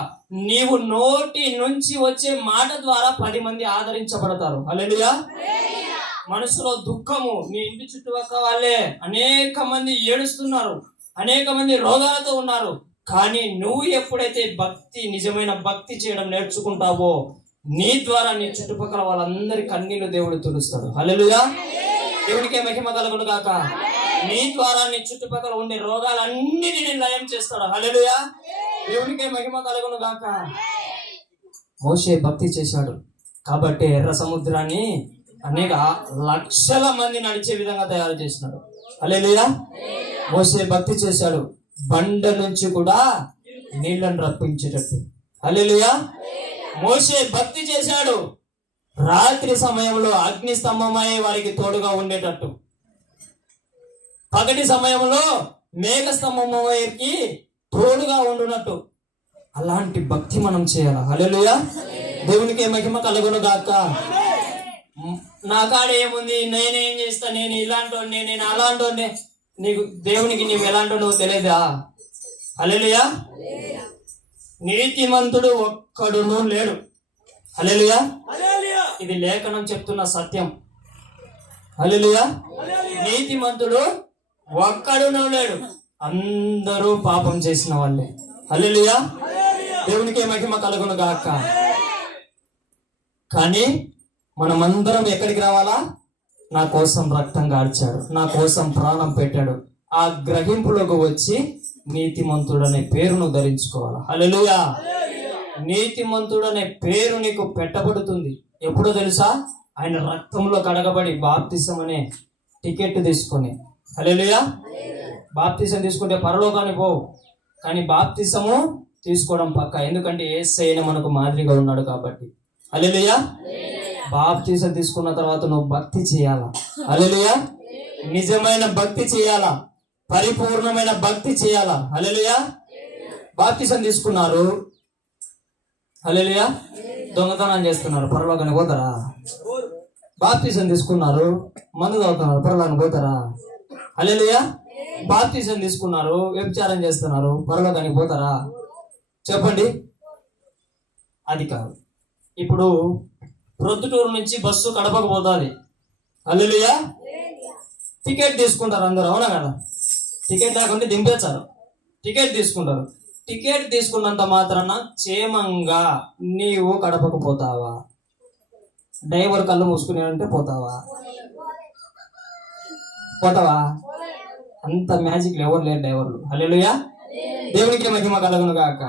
నీవు నోటి నుంచి వచ్చే మాట ద్వారా 10 మంది ఆదరించబడతారు. హల్లెలూయా. మనసులో దుఃఖము, నీ ఇంటి చుట్టుపక్కల వాళ్ళే అనేక మంది ఏడుస్తున్నారు, అనేక మంది రోగాలతో ఉన్నారు. కానీ నువ్వు ఎప్పుడైతే భక్తి, నిజమైన భక్తి చేయడం నేర్చుకుంటావో, నీ ద్వారా నీ చుట్టుపక్కల వాళ్ళందరి కన్నీళ్లు దేవుడు తుడుస్తాడు. హల్లెలూయా. దేవునికే మహిమ కలుగును గాక. నీ ద్వారా నీ చుట్టుపక్కల ఉండే రోగాలన్నిటిని లయం చేస్తాడు. హల్లెలూయా. దేవునికే మహిమ కలుగును గాక. మోషే భక్తి చేశాడు కాబట్టి ఎర్ర సముద్రాన్ని అనేక లక్షల మంది నడిచే విధంగా తయారు చేసినాడు. హల్లెలూయా. మోషే భక్తి చేశాడు, బండ నుంచి కూడా నీళ్లను రప్పించేటట్టు. హల్లెలూయా. మోషే భక్తి చేశాడు, రాత్రి సమయంలో అగ్ని స్తంభమై వారికి తోడుగా ఉండేటట్టు, పగటి సమయంలో మేఘ స్తంభంకి తోడుగా ఉండునట్టు. అలాంటి భక్తి మనం చేయాలి. హల్లెలూయా. దేవునికి మహిమ కలుగును గాక. నా కాడ ఏముంది, నేనేం చేస్తా, నేను ఇలాంటి నేను అలాంటి, నీకు దేవునికి నీవు ఎలాంటి నువ్వు తెలియదా? హల్లెలూయా. నీతిమంతుడు ఒక్కడును లేడు. హల్లెలూయా. ఇది లేఖనం చెప్తున్న సత్యం. హల్లెలూయా. నీతిమంతుడు ఒక్కడును లేడు, అందరూ పాపం చేసిన వాళ్ళే. హల్లెలూయా. దేవునికి మహిమ కలుగును గాక. కానీ మనమందరం ఎక్కడికి రావాలా? నా కోసం రక్తం గార్చాడు, నా కోసం ప్రాణం పెట్టాడు. ఆ గ్రహింపులోకి వచ్చి నీతిమంతుడనే పేరును ధరించుకోవాలా. హల్లెలూయా. నీతిమంతుడనే పేరు నీకు పెట్టబడుతుంది ఎప్పుడో తెలుసా? ఆయన రక్తంలో కడగబడి బాప్తిసం అనే టికెట్ తీసుకొని. హల్లెలూయా. బాప్తిసం తీసుకుంటే పరలోకానికి పోవు, కానీ బాప్తిసము తీసుకోవడం పక్క. ఎందుకంటే యేసయ్య మనకు మాదిరిగా ఉన్నాడు కాబట్టి. హల్లెలూయా. బాప్తిసం తీసుకున్న తర్వాత నువ్వు భక్తి చేయాలా. హల్లెలూయా. నిజమైన భక్తి చేయాలా, పరిపూర్ణమైన భక్తి చేయాలా. హల్లెలూయా. బాప్తిసం తీసుకున్నారు, హల్లెలూయా, దొంగతనం చేస్తున్నారు, పరలోకానికి పోతారా? బాప్తిసం తీసుకున్నారు, మందు తాగుతున్నారు, పరలోకానికి పోతారా? హల్లెలూయా. బాప్తిసం తీసుకున్నారు, వ్యభిచారం చేస్తున్నారు, పరలోకానికి పోతారా? చెప్పండి. అది కాదు. ఇప్పుడు ప్రొద్దుటూరు నుంచి బస్సు కడపకు పోతుంది. హల్లెలూయా. టికెట్ తీసుకుంటారు అందరూ, అవునా కదా? టికెట్ లేకుంటే దింపేస్తారు. టికెట్ తీసుకుంటారు. టికెట్ తీసుకున్నంత మాత్రాన క్షేమంగా నీవు కడపకు పోతావా? డ్రైవర్ కళ్ళు మూసుకునేనంటే పోతావా? పోతావా? అంత మ్యాజిక్ ఎవరు లేరు డ్రైవర్లు. హల్లెలూయా. దేవునికి మహిమ కలుగును గాక.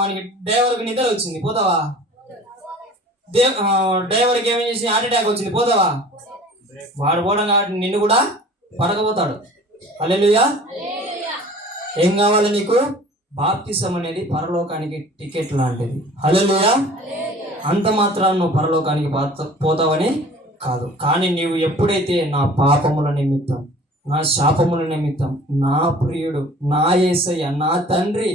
మనకి డ్రైవర్కి నిద్ర వచ్చింది, పోతావా? డ్రైవర్కి ఏమేం చేసి హార్ట్ అటాక్ వచ్చింది, పోతావా? వాడు పోవడం కాబట్టి నిన్ను కూడా పడకపోతాడు. హల్లెలూయా. ఏం కావాలి నీకు? బాప్తిసం అనేది పరలోకానికి టికెట్ లాంటిది. హల్లెలూయా. అంత మాత్రాన నువ్వు పరలోకానికి పోతావని కాదు. కానీ నీవు ఎప్పుడైతే నా పాపముల నిమిత్తం, నా శాపముల నిమిత్తం, నా ప్రియుడు, నా యేసయ్య, నా తండ్రి,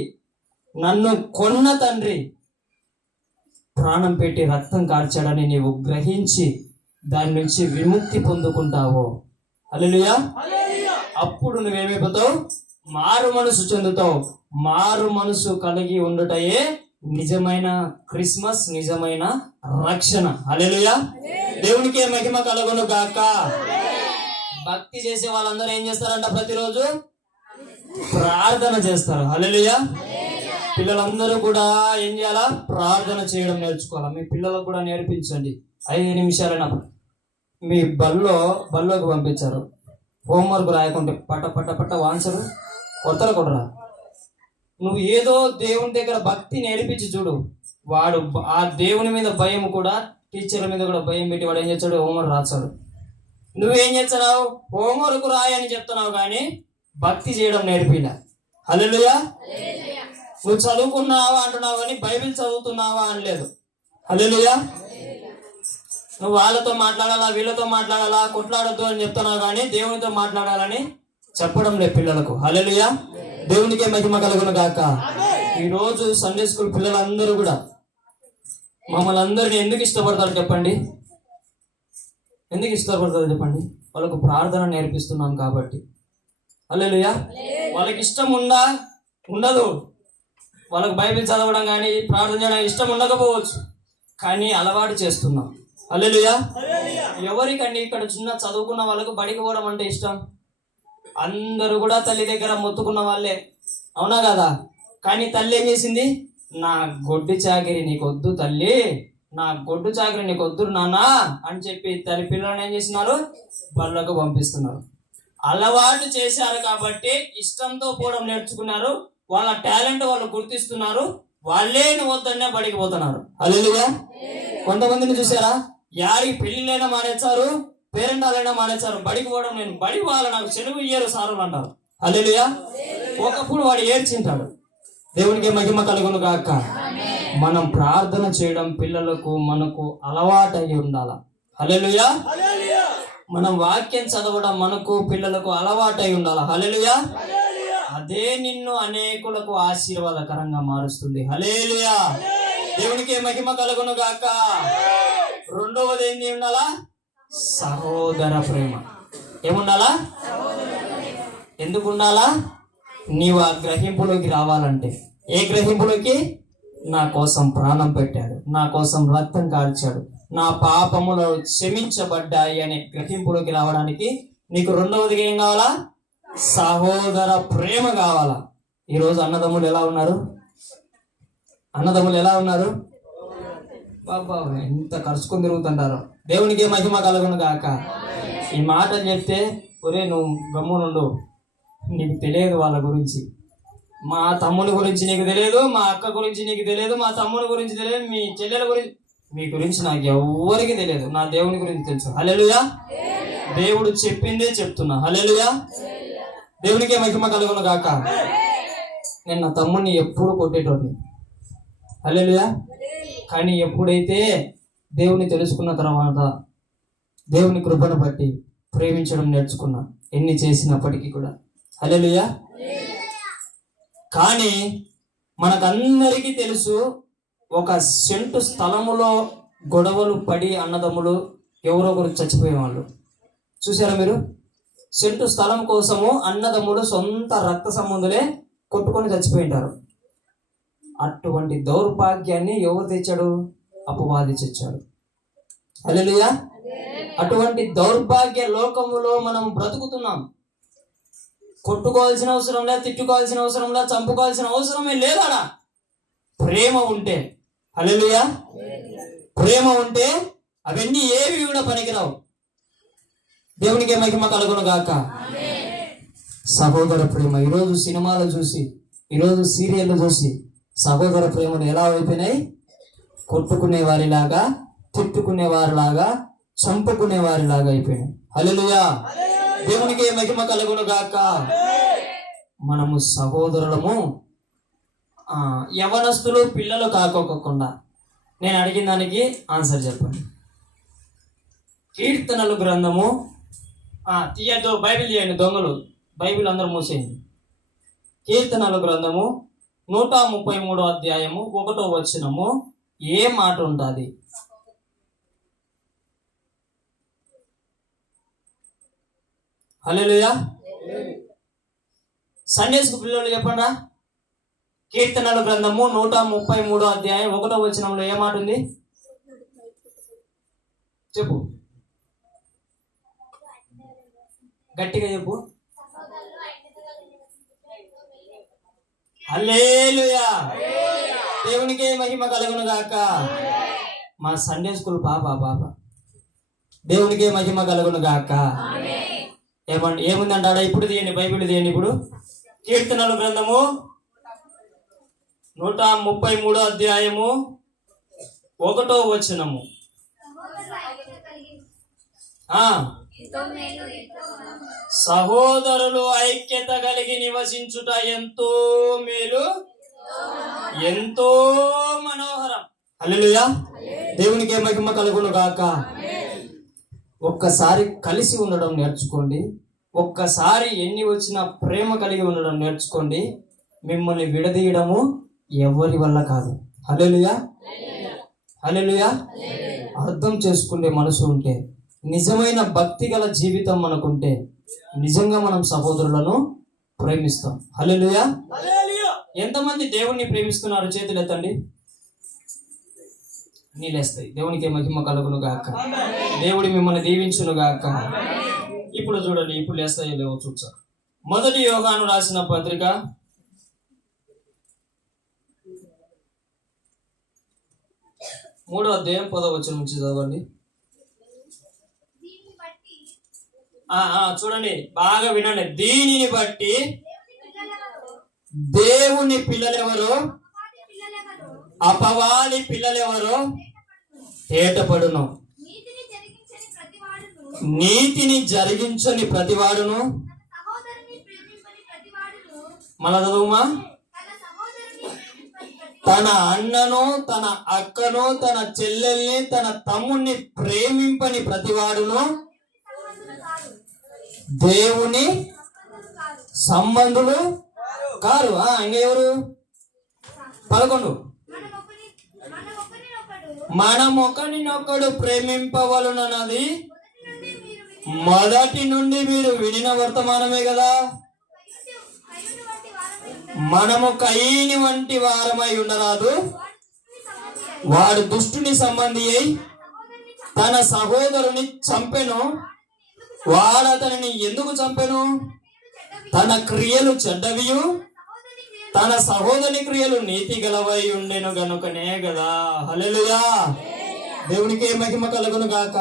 నన్ను కొన్న తండ్రి ప్రాణం పెట్టి రక్తం కార్చాడని నీవు గ్రహించి దాని నుంచి విముక్తి పొందుకుంటావో, హల్లెలూయా, అప్పుడు నువ్వేమైపోతావు? మారు మనసు చెందుతావు. మారు మనసు కలిగి ఉండుటయే నిజమైన క్రిస్మస్, నిజమైన రక్షణ. హల్లెలూయా. దేవునికే మహిమ కలుగును గాక. భక్తి చేసే వాళ్ళందరూ ఏం చేస్తారంట? ప్రతిరోజు ప్రార్థన చేస్తారు. హల్లెలూయా. పిల్లలందరూ కూడా ఏం చేయాలా? ప్రార్థన చేయడం నేర్చుకోవాలా. మీ పిల్లలకు కూడా నేర్పించండి. 5 నిమిషాలైనా మీ బల్లోకి పంపించారు, హోంవర్క్ రాయకుంటే పట్ట పట్ట పట్ట ఆన్సర్ కొత్తలు కొడరా. నువ్వు ఏదో దేవుని దగ్గర భక్తి నేర్పించి చూడు. వాడు ఆ దేవుని మీద భయం కూడా, టీచర్ల మీద కూడా భయం పెట్టి వాడు ఏం చేస్తాడు? హోంవర్క్ రాస్తాడు. నువ్వేం చేస్తున్నావు? హోంవర్క్ రాయని చెప్తున్నావు కానీ భక్తి చేయడం నేర్పిలా. హల్లెలూయా. నువ్వు చదువుకున్నావా అంటున్నావు కానీ బైబిల్ చదువుతున్నావా అనలేదు. హల్లెలూయా. నువ్వు వాళ్ళతో మాట్లాడాలా, వీళ్ళతో మాట్లాడాలా, కొట్లాడొద్దు అని చెప్తున్నావు కానీ దేవునితో మాట్లాడాలని చెప్పడం లేదు పిల్లలకు. హల్లెలూయా. దేవునికే మహిమ కలుగును గాక. ఈరోజు సండే స్కూల్ పిల్లలందరూ కూడా మమ్మల్ని అందరినీ ఎందుకు ఇష్టపడతారు చెప్పండి? ఎందుకు ఇష్టపడతారు చెప్పండి? వాళ్ళకు ప్రార్థన నేర్పిస్తున్నాం కాబట్టి. హల్లెలూయా. వాళ్ళకి ఇష్టం ఉండదు. వాళ్ళకు బైబిల్ చదవడం కానీ ప్రార్థన చేయడం ఇష్టం ఉండకపోవచ్చు, కానీ అలవాటు చేస్తున్నాం. హల్లెలూయా. ఎవరికండి ఇక్కడ చిన్న చదువుకున్న వాళ్ళకు బడికి పోవడం అంటే ఇష్టం? అందరూ కూడా తల్లి దగ్గర మొత్తుకున్న వాళ్ళే, అవునా కదా? కానీ తల్లి ఏం చేసింది? నా గొడ్డు చాకిరి నీకొద్దు తల్లి, నా గొడ్డు చాకిరి నీకొద్దు నాన్న అని చెప్పి తల్లి పిల్లలను ఏం చేస్తున్నారు? బళ్ళకు పంపిస్తున్నారు. అలవాటు చేశారు కాబట్టి ఇష్టంతో పోవడం నేర్చుకున్నారు. వాళ్ళ టాలెంట్ వాళ్ళు గుర్తిస్తున్నారు. వాళ్ళే వద్దనే బడికి పోతున్నారు. హల్లెలూయా. కొంతమందిని చూసారా? యాడికి పెళ్లిళ్ళైనా మానేస్తారు, పేరెంటాలైనా మానేస్తారు, బడికి పోవడం. నేను బడికి పోవాలి, నాకు సెలవు ఇయ్యరు సారులు అంటారు. హల్లెలూయా. ఒకప్పుడు వాడు ఏడ్చింటాడు. దేవునికి మహిమ కలుగును గాక. మనం ప్రార్థన చేయడం పిల్లలకు మనకు అలవాటు అయి ఉండాల. హల్లెలూయా. మనం వాక్యం చదవడం మనకు పిల్లలకు అలవాటు అయి ఉండాల. హల్లెలూయా. అదే నిన్ను అనేకులకు ఆశీర్వాదకరంగా మారుస్తుంది. హల్లెలూయా. దేవునికి మహిమ కలుగును గాక. రెండవది ఏంటి ఉండాలా? సహోదర ప్రేమ. ఏముండాలా? ఎందుకు ఉండాలా? నీవు ఆ గ్రహింపులోకి రావాలంటే. ఏ గ్రహింపులోకి? నా కోసం ప్రాణం పెట్టాడు, నా కోసం రక్తం కార్చాడు, నా పాపములు క్షమించబడ్డాయి అనే గ్రహింపులోకి రావడానికి నీకు రెండవది ఏం కావాలా? సహోదర ప్రేమ కావాలా. ఈరోజు అన్నదమ్ములు ఎలా ఉన్నారు? అన్నదమ్ములు ఎలా ఉన్నారు? బాబా ఎంత కలుసుకొని తిరుగుతుంటారు. దేవునికి మహిమ కలుగును గాక. ఈ మాటలు చెప్తే ఒరే నువ్వు గమ్మునుండు, నీకు తెలియదు వాళ్ళ గురించి. మా తమ్ముని గురించి నీకు తెలియదు, మా అక్క గురించి నీకు తెలియదు, మా తమ్ముని గురించి తెలియదు, మీ చెల్లెల గురించి, మీ గురించి నాకు ఎవరికి తెలియదు. నా దేవుని గురించి తెలుసు. హల్లెలూయా. దేవుడు చెప్పిందే చెప్తున్నా. హల్లెలూయా. దేవునికే మహిమ కలుగును గాక. నేను నా తమ్ముడిని ఎప్పుడు కొట్టేటోడిని. హల్లెలూయా. కానీ ఎప్పుడైతే దేవుని తెలుసుకున్న తర్వాత దేవుని కృపను బట్టి ప్రేమించడం నేర్చుకున్నా, ఎన్ని చేసినప్పటికీ కూడా. హల్లెలూయా. కానీ మనకందరికీ తెలుసు, ఒక సెంటు స్థలములో గొడవలు పడి అన్నదమ్ములు ఎవరో ఒకరు చచ్చిపోయేవాళ్ళు. చూసారా మీరు? సెంటు స్థలం కోసము అన్నదమ్ములు సొంత రక్త సంబంధులే కొట్టుకొని చచ్చిపోయింటారు. అటువంటి దౌర్భాగ్యాన్ని ఎవరు తెచ్చాడు? అపవాది తెచ్చాడు. హల్లెలూయా. అటువంటి దౌర్భాగ్య లోకములో మనం బ్రతుకుతున్నాం. కొట్టుకోవాల్సిన అవసరం లేదు, తిట్టుకోవాల్సిన అవసరం లేదు, చంపుకోవాల్సిన అవసరమే లేదాడా. ప్రేమ ఉంటే, హల్లెలూయా, ప్రేమ ఉంటే అవన్నీ ఏవి కూడా పనికిరావు. దేవునికి మహిమ కలుగును గాక. సహోదర ప్రేమ ఈరోజు సినిమాలు చూసి, ఈరోజు సీరియళ్ళు చూసి సహోదర ప్రేమను ఎలా అయిపోయినాయి? కొట్టుకునే వారిలాగా, తిట్టుకునే వారిలాగా, చంపుకునే వారిలాగా అయిపోయినాయి. హల్లెలూయా. దేవునికి మహిమ కలుగును గాక. మనము సహోదరులము, యవనస్తులు పిల్లలు కాకోకుండా నేను అడిగిన దానికి ఆన్సర్ చెప్పండి. కీర్తనలు గ్రంథము తీయద్దు, బైబిల్ చేయండి దొంగలు, బైబిల్ అందరూ మూసేయండి. కీర్తనలు గ్రంథము 133 అధ్యాయము 1వ వచనము ఏ మాట ఉంటుంది? హల్లెలూయా. సండే స్కూల్ పిల్లలు చెప్పండి. కీర్తనల గ్రంథము 133 అధ్యాయం 1వ వచనంలో ఏ మాట ఉంది? చెప్పు, గట్టిగా చెప్పు. హల్లెలూయా. దేవునికి మహిమ కలుగును గాక. మా సండే స్కూల్ పాప దేవునికి మహిమ కలుగును గాక. ఏముందంటాడా? ఇప్పుడు తీయండి, బైబిల్ తీయండి. ఇప్పుడు కీర్తనల గ్రంథము 133 అధ్యాయము 1వ వచనము. సహోదరులు ఐక్యత కలిగి నివసించుట ఎంతో మేలు, ఎంతో మనోహరం. హల్లెలూయా. దేవునికి మహిమ కలుగును గాక. ఒక్కసారి కలిసి ఉండడం నేర్చుకోండి. ఒక్కసారి ఎన్ని వచ్చినా ప్రేమ కలిగి ఉండడం నేర్చుకోండి. మిమ్మల్ని విడదీయడము ఎవరి వల్ల కాదు. హల్లెలూయా, హల్లెలూయా. అర్థం చేసుకునే మనసు ఉంటే, నిజమైన భక్తి గల జీవితం మనకుంటే, నిజంగా మనం సహోదరులను ప్రేమిస్తాం. హల్లెలూయా. ఎంతమంది దేవుణ్ణి ప్రేమిస్తున్నారు? చేతులు ఎత్తండి. నీళ్ళేస్తాయి. దేవునికి మహిమ కలుగును గాక. దేవుడి మిమ్మల్ని దీవించును గాక. ఇప్పుడు చూడండి, ఇప్పుడు లేస్తాయో లేవో చూసా. మొదటి యోహాను రాసిన పత్రిక 3వ అధ్యాయం 10వ వచనం నుంచి చదవండి. చూడండి, బాగా వినండి. దీనిని బట్టి దేవుని పిల్లలెవరు, అపవాది పిల్లలెవరు తేటపడును. నీతిని జరిగించని ప్రతివాడును, మన చదువుమా, తన అన్నను, తన అక్కను, తన చెల్లెల్ని, తన తమ్ముణ్ణి ప్రేమింపని ప్రతివాడును దేవుని సంబంధులు కారు. ఇంకెవరు? 11. మనమొకరినొకడు ప్రేమింపవలనన్నది మొదటి నుండి మీరు వినిన వర్తమానమే కదా. మనము కయీని వంటి వారమై ఉండరాదు. వాడు దుష్టుని సంబంధి అయి తన సహోదరుని చంపెను. వాడు అతనిని ఎందుకు చంపెను? తన క్రియలు చెడ్డవియు, తన సహోదరుని క్రియలు నీతి గలవై ఉండెను గనుకనే కదా. హల్లెలూయా. దేవునికి మహిమ కలుగును గాక.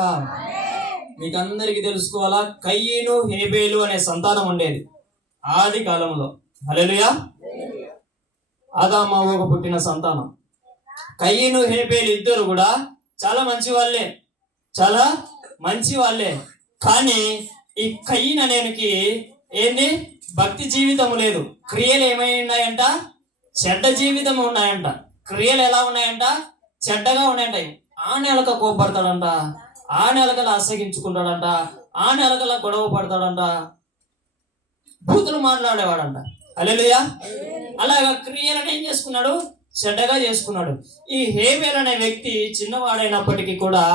మీకు అందరికి తెలుసుకోవాలా, కయ్యను హేబేలు అనే సంతానం ఉండేది ఆది కాలంలో. హల్లెలూయా. ఆదాము హవ్వకు పుట్టిన సంతానం. కయ్యను హేబేలు ఇద్దరు కూడా చాలా మంచి వాళ్ళే, చాలా మంచి వాళ్ళే. కానీ ఈ కయ్యను అనేనికి ఏంది? భక్తి జీవితం లేదు. క్రియలు ఏమైనా ఉన్నాయంట? చెడ్డ జీవితం ఉన్నాయంట. క్రియలు ఎలా ఉన్నాయంట? చెడ్డగా ఉన్నాయంట. ఆ నెలక కోపడతాడంట, ఆ నెలకలా అసగించుకుంటాడంట, ఆ నెలకలా గొడవ పడతాడంట, బూతులు మాట్లాడేవాడంట. హల్లెలూయా. అలాగా క్రియలను ఏం చేసుకున్నాడు? చెడ్డగా చేసుకున్నాడు. ఈ హేబేల్ అనే వ్యక్తి చిన్నవాడైనప్పటికీ కూడా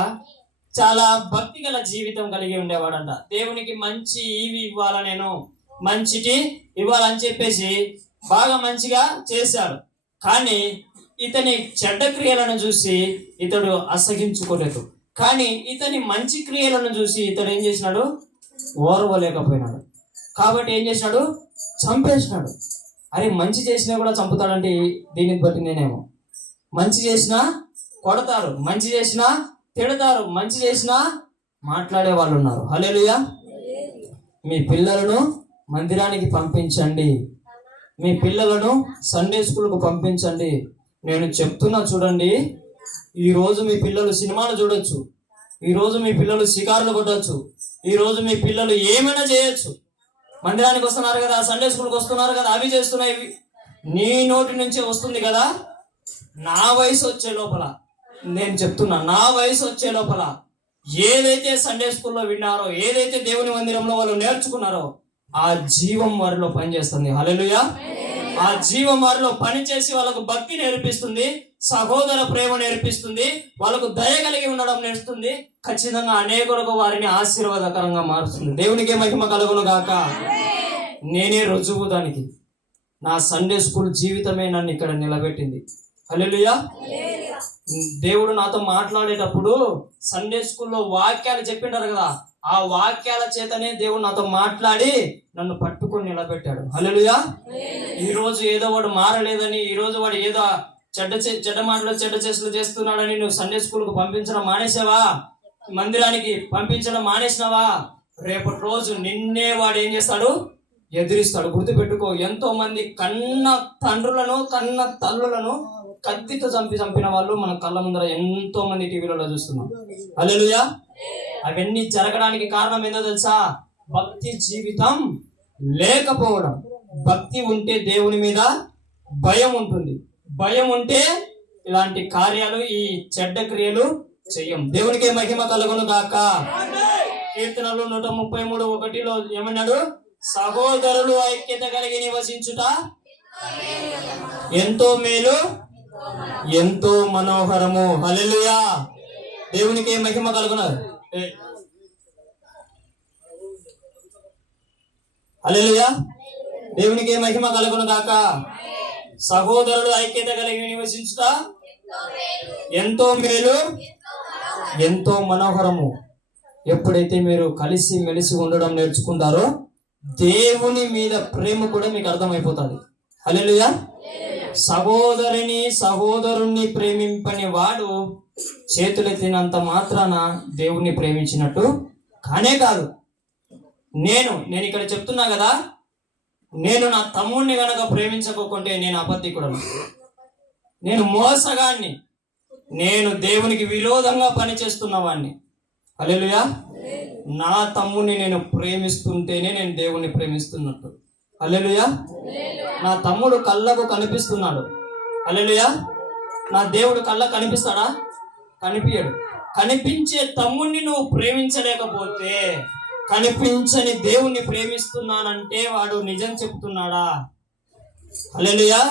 చాలా భక్తి గల జీవితం కలిగి ఉండేవాడంట. దేవునికి మంచి ఇవి ఇవ్వాలా, నేను మంచిటి ఇవ్వాలని చెప్పేసి బాగా మంచిగా చేశాడు. కానీ ఇతని చెడ్డ క్రియలను చూసి ఇతడు అసహించుకోలేదు, కానీ ఇతని మంచి క్రియలను చూసి ఇతడు ఏం చేసినాడు? ఓర్వలేకపోయినాడు. కాబట్టి ఏం చేసినాడు? చంపేసినాడు. అరే, మంచి చేసినా కూడా చంపుతాడంటే దీన్ని బట్టి నేనేమో, మంచి చేసినా కొడతారు, మంచి చేసినా తిడతారు, మంచి చేసినా మాట్లాడే వాళ్ళు ఉన్నారు. హల్లెలూయా. మీ పిల్లలను మందిరానికి పంపించండి, మీ పిల్లలను సండే స్కూల్కు పంపించండి. నేను చెప్తున్నా చూడండి, ఈరోజు మీ పిల్లలు సినిమాలు చూడొచ్చు, ఈరోజు మీ పిల్లలు షికారులు కొట్టచ్చు, ఈరోజు మీ పిల్లలు ఏమైనా చేయొచ్చు. మందిరానికి వస్తున్నారు కదా, సండే స్కూల్కి వస్తున్నారు కదా, అవి చేస్తున్నాయి, నీ నోటి నుంచి వస్తుంది కదా. నా వయసు వచ్చే లోపల నేను చెప్తున్నా, నా వయసు వచ్చే లోపల ఏదైతే సండే స్కూల్లో విన్నారో, ఏదైతే దేవుని మందిరంలో వాళ్ళు నేర్చుకున్నారో, ఆ జీవం వారిలో పనిచేస్తుంది. హల్లెలూయా. ఆ జీవం వారిలో పనిచేసి వాళ్ళకు భక్తి నేర్పిస్తుంది, సహోదర ప్రేమ నేర్పిస్తుంది, వాళ్ళకు దయ కలిగి ఉండడం నేర్పుతుంది. ఖచ్చితంగా అనేకులకు వారిని ఆశీర్వాదకరంగా మారుస్తుంది. దేవునికే మహిమ కలుగును గాక. నేనే రుజువు దానికి. నా సండే స్కూల్ జీవితమే నన్ను ఇక్కడ నిలబెట్టింది. హల్లెలూయా. దేవుడు నాతో మాట్లాడేటప్పుడు సండే స్కూల్లో వాక్యాలు చెప్పింటారు కదా, ఆ వాక్యాల చేతనే దేవుడు నాతో మాట్లాడి నన్ను పట్టుకొని నిలబెట్టాడు. హల్లెలూయా. ఈ రోజు ఏదో వాడు మారలేదని, ఈ రోజు వాడు ఏదో చెడ్డ మాటలు చెడ్డ చేష్టలు చేస్తున్నాడని నువ్వు సండే స్కూల్కు పంపించడం మానేసావా, మందిరానికి పంపించడం మానేసినావా, రేపటి రోజు నిన్నే వాడు ఏం చేస్తాడు? ఎదిరిస్తాడు. గుర్తుపెట్టుకో, ఎంతో మంది కన్న తండ్రులను కన్న తల్లులను కత్తితో చంపిన వాళ్ళు మన కళ్ళ ముందర ఎంతో మంది టీవీలలో చూస్తున్నాం. హల్లెలూయా. అవన్నీ జరగడానికి కారణం ఏందో తెలుసా? భక్తి జీవితం లేకపోవడం. భక్తి ఉంటే దేవుని మీద భయం ఉంటుంది, భయం ఉంటే ఇలాంటి కార్యాలు, ఈ చెడ్డ క్రియలు చెయ్యం. దేవునికే మహిమ కలుగును గాక. కీర్తనలు 133:1 ఏమన్నాడు? సహోదరులు ఐక్యత కలిగి నివసించుట ఎంతో మేలు, ఎంతో మనోహరము. హల్లెలూయా. దేవునికి మహిమ కలుగును. హల్లెలూయా. దేవునికి మహిమ కలుగును గాక. సహోదరులు ఐక్యత కలిగి నివసించుట ఎంతో మేలు, ఎంతో మనోహరము. ఎప్పుడైతే మీరు కలిసి మెలిసి ఉండడం నేర్చుకుంటారో దేవుని మీద ప్రేమ కూడా మీకు అర్థమైపోతుంది. హల్లెలూయా. సహోదరుణ్ణి ప్రేమింపని వాడు చేతులెత్తినంత మాత్రాన దేవుణ్ణి ప్రేమించినట్టు కానే కాదు. నేను ఇక్కడ చెప్తున్నా కదా, నేను నా తమ్ముడిని గనక ప్రేమించకోకుంటే నేను అబద్ధికుడను, నేను మోసగాన్ని, నేను దేవునికి విరోధంగా పనిచేస్తున్నవాడిని. హల్లెలూయా. నా తమ్ముడిని నేను ప్రేమిస్తుంటేనే నేను దేవుణ్ణి ప్రేమిస్తున్నట్టు. హల్లెలూయా. నా తమ్ముడు కళ్ళకు కనిపిస్తున్నాడు. హల్లెలూయా. నా దేవుడు కళ్ళకు కనిపిస్తాడా? కనిపించడు. కనిపించే తమ్ముడిని నువ్వు ప్రేమించలేకపోతే కనిపించని దేవుణ్ణి ప్రేమిస్తున్నానంటే వాడు నిజం చెప్తున్నాడా? హల్లెలూయా.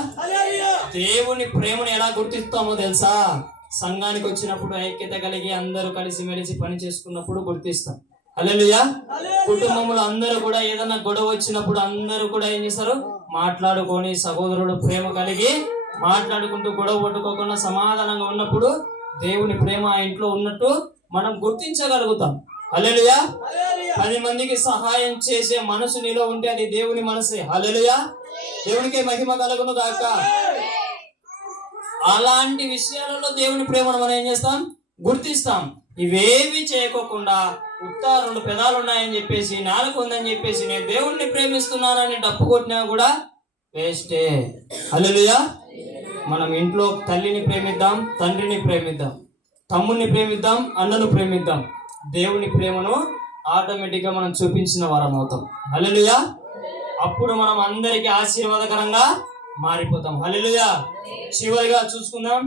దేవుని ప్రేమను ఎలా గుర్తిస్తామో తెలుసా? సంఘానికి వచ్చినప్పుడు ఐక్యత కలిగి అందరూ కలిసి మెలిసి పని చేసుకున్నప్పుడు గుర్తిస్తాం. హల్లెలూయా. కుటుంబంలో అందరూ కూడా ఏదైనా గొడవ వచ్చినప్పుడు అందరూ కూడా ఏం చేస్తారు? మాట్లాడుకొని సహోదరుడు ప్రేమ కలిగి మాట్లాడుకుంటూ గొడవ పట్టుకోకుండా సమాధానంగా ఉన్నప్పుడు దేవుని ప్రేమ ఆ ఇంట్లో ఉన్నట్టు మనం గుర్తించగలుగుతాం. హల్లెలూయా. 10 మందికి సహాయం చేసే మనసు నీలో ఉంటే అది దేవుని మనసే. హల్లెలూయా. దేవునికి మహిమ కలుగును గాక. అలాంటి విషయాలలో దేవుని ప్రేమను మనం ఏం చేస్తాం? గుర్తిస్తాం. ఇవేవి చేయకోకుండా ఉత్తా 2 పెదాలు ఉన్నాయని చెప్పేసి, 4 ఉందని చెప్పేసి నేను దేవుణ్ణి ప్రేమిస్తున్నానని డప్పు కొట్టినా కూడా వేస్టే. హల్లెలూయా. మనం ఇంట్లో తల్లిని ప్రేమిద్దాం, తండ్రిని ప్రేమిద్దాం, తమ్ముడిని ప్రేమిద్దాం, అన్నను ప్రేమిద్దాం. దేవుని ప్రేమను ఆటోమేటిక్గా మనం చూపించిన వారం అవుతాం. హల్లెలూయా. అప్పుడు మనం అందరికీ ఆశీర్వాదకరంగా మారిపోతాం. హల్లెలూయా. చివరిగా చూసుకుందాం.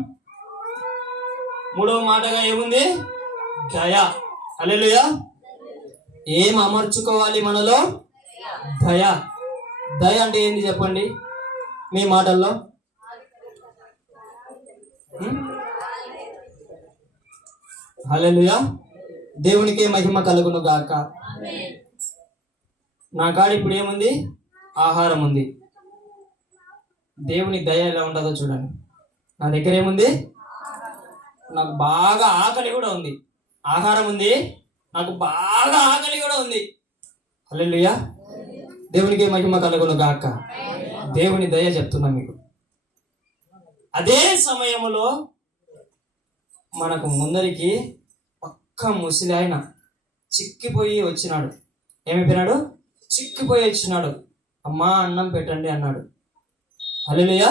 3వ మాటగా ఏముంది? దయ. హల్లెలూయా. ఏం అమర్చుకోవాలి మనలో? దయ. దయ అంటే ఏంది చెప్పండి మీ మాటల్లో? హల్లెలూయా. దేవునికే మహిమ కలుగును గాక. నా కాడ ఇప్పుడు ఏముంది? ఆహారం ఉంది. దేవుని దయ ఎలా ఉంటుందో చూడండి. నా దగ్గర ఏముంది? నాకు బాగా ఆకలి కూడా ఉంది. ఆహారం ఉంది, నాకు బాగా ఆకలి కూడా ఉంది. హల్లెలూయా. దేవునికి మహిమ కలుగును గాక. దేవుని దయ చెప్తున్నా మీకు. అదే సమయంలో మనకు ముందరికి పక్క ముసలి ఆయన చిక్కిపోయి వచ్చినాడు. ఏమైపోయినాడు? చిక్కిపోయి వచ్చినాడు. అమ్మా అన్నం పెట్టండి అన్నాడు. హల్లెలూయా.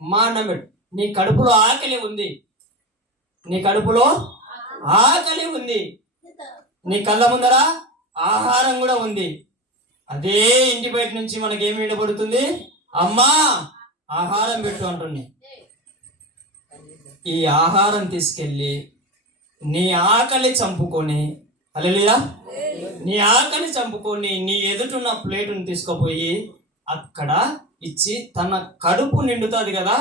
అమ్మా అన్నం పెట్టు. నీ కడుపులో ఆకలి ఉంది, నీ కడుపులో ఆకలి ఉంది, నీ కళ్ళ ముందర ఆహారం కూడా ఉంది. అదే ఇంటి బయట నుంచి మనకేమి వినబడుతుంది? అమ్మా ఆహారం పెట్టు అంటుంది. ఈ ఆహారం తీసుకెళ్ళి నీ ఆకలి చంపుకొని, హల్లెలూయా, నీ ఆకలి చంపుకొని నీ ఎదుటున్న ప్లేటును తీసుకుపోయి అక్కడ ఇచ్చి తన కడుపు నిండుతుంది కదా,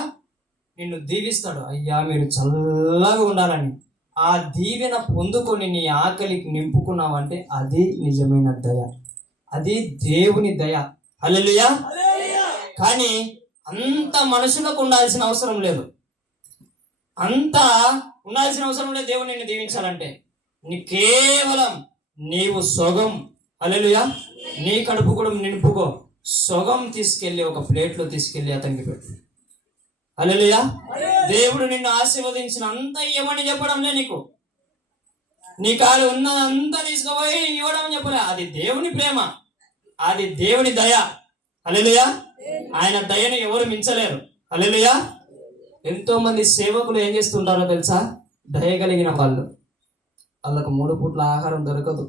నిన్ను దీవిస్తాడు. అయ్యా మీరు చల్లగా ఉండాలని. ఆ దీవెన పొందుకొని నీ ఆకలికి నింపుకున్నావంటే అది నిజమైన దయ, అది దేవుని దయ. హల్లెలూయా. కానీ అంత మనుషులకు ఉండాల్సిన అవసరం లేదు, అంత ఉండాల్సిన అవసరం లేదు. దేవుని నిన్ను దీవించాలంటే నీ కేవలం నీవు సొగం, హల్లెలూయా, నీ కడుపు కూడా నింపుకో. సొగం తీసుకెళ్ళి ఒక ప్లేట్లో తీసుకెళ్ళి అతనికి పెట్టు. హల్లెలూయా. దేవుడు నిన్ను ఆశీర్వదించిన అంత ఇవ్వమని చెప్పడంలే నీకు. నీ కాలు ఉన్న అంతా తీసుకుపోయి ఇవ్వడం చెప్పలే. అది దేవుని ప్రేమ, అది దేవుని దయ. హల్లెలూయా. ఆయన దయను ఎవరు మించలేరు. హల్లెలూయా. ఎంతో మంది సేవకులు ఏం చేస్తుంటారో తెలుసా? దయ కలిగిన వాళ్ళు. వాళ్ళకు 3 పూట్ల ఆహారం దొరకదు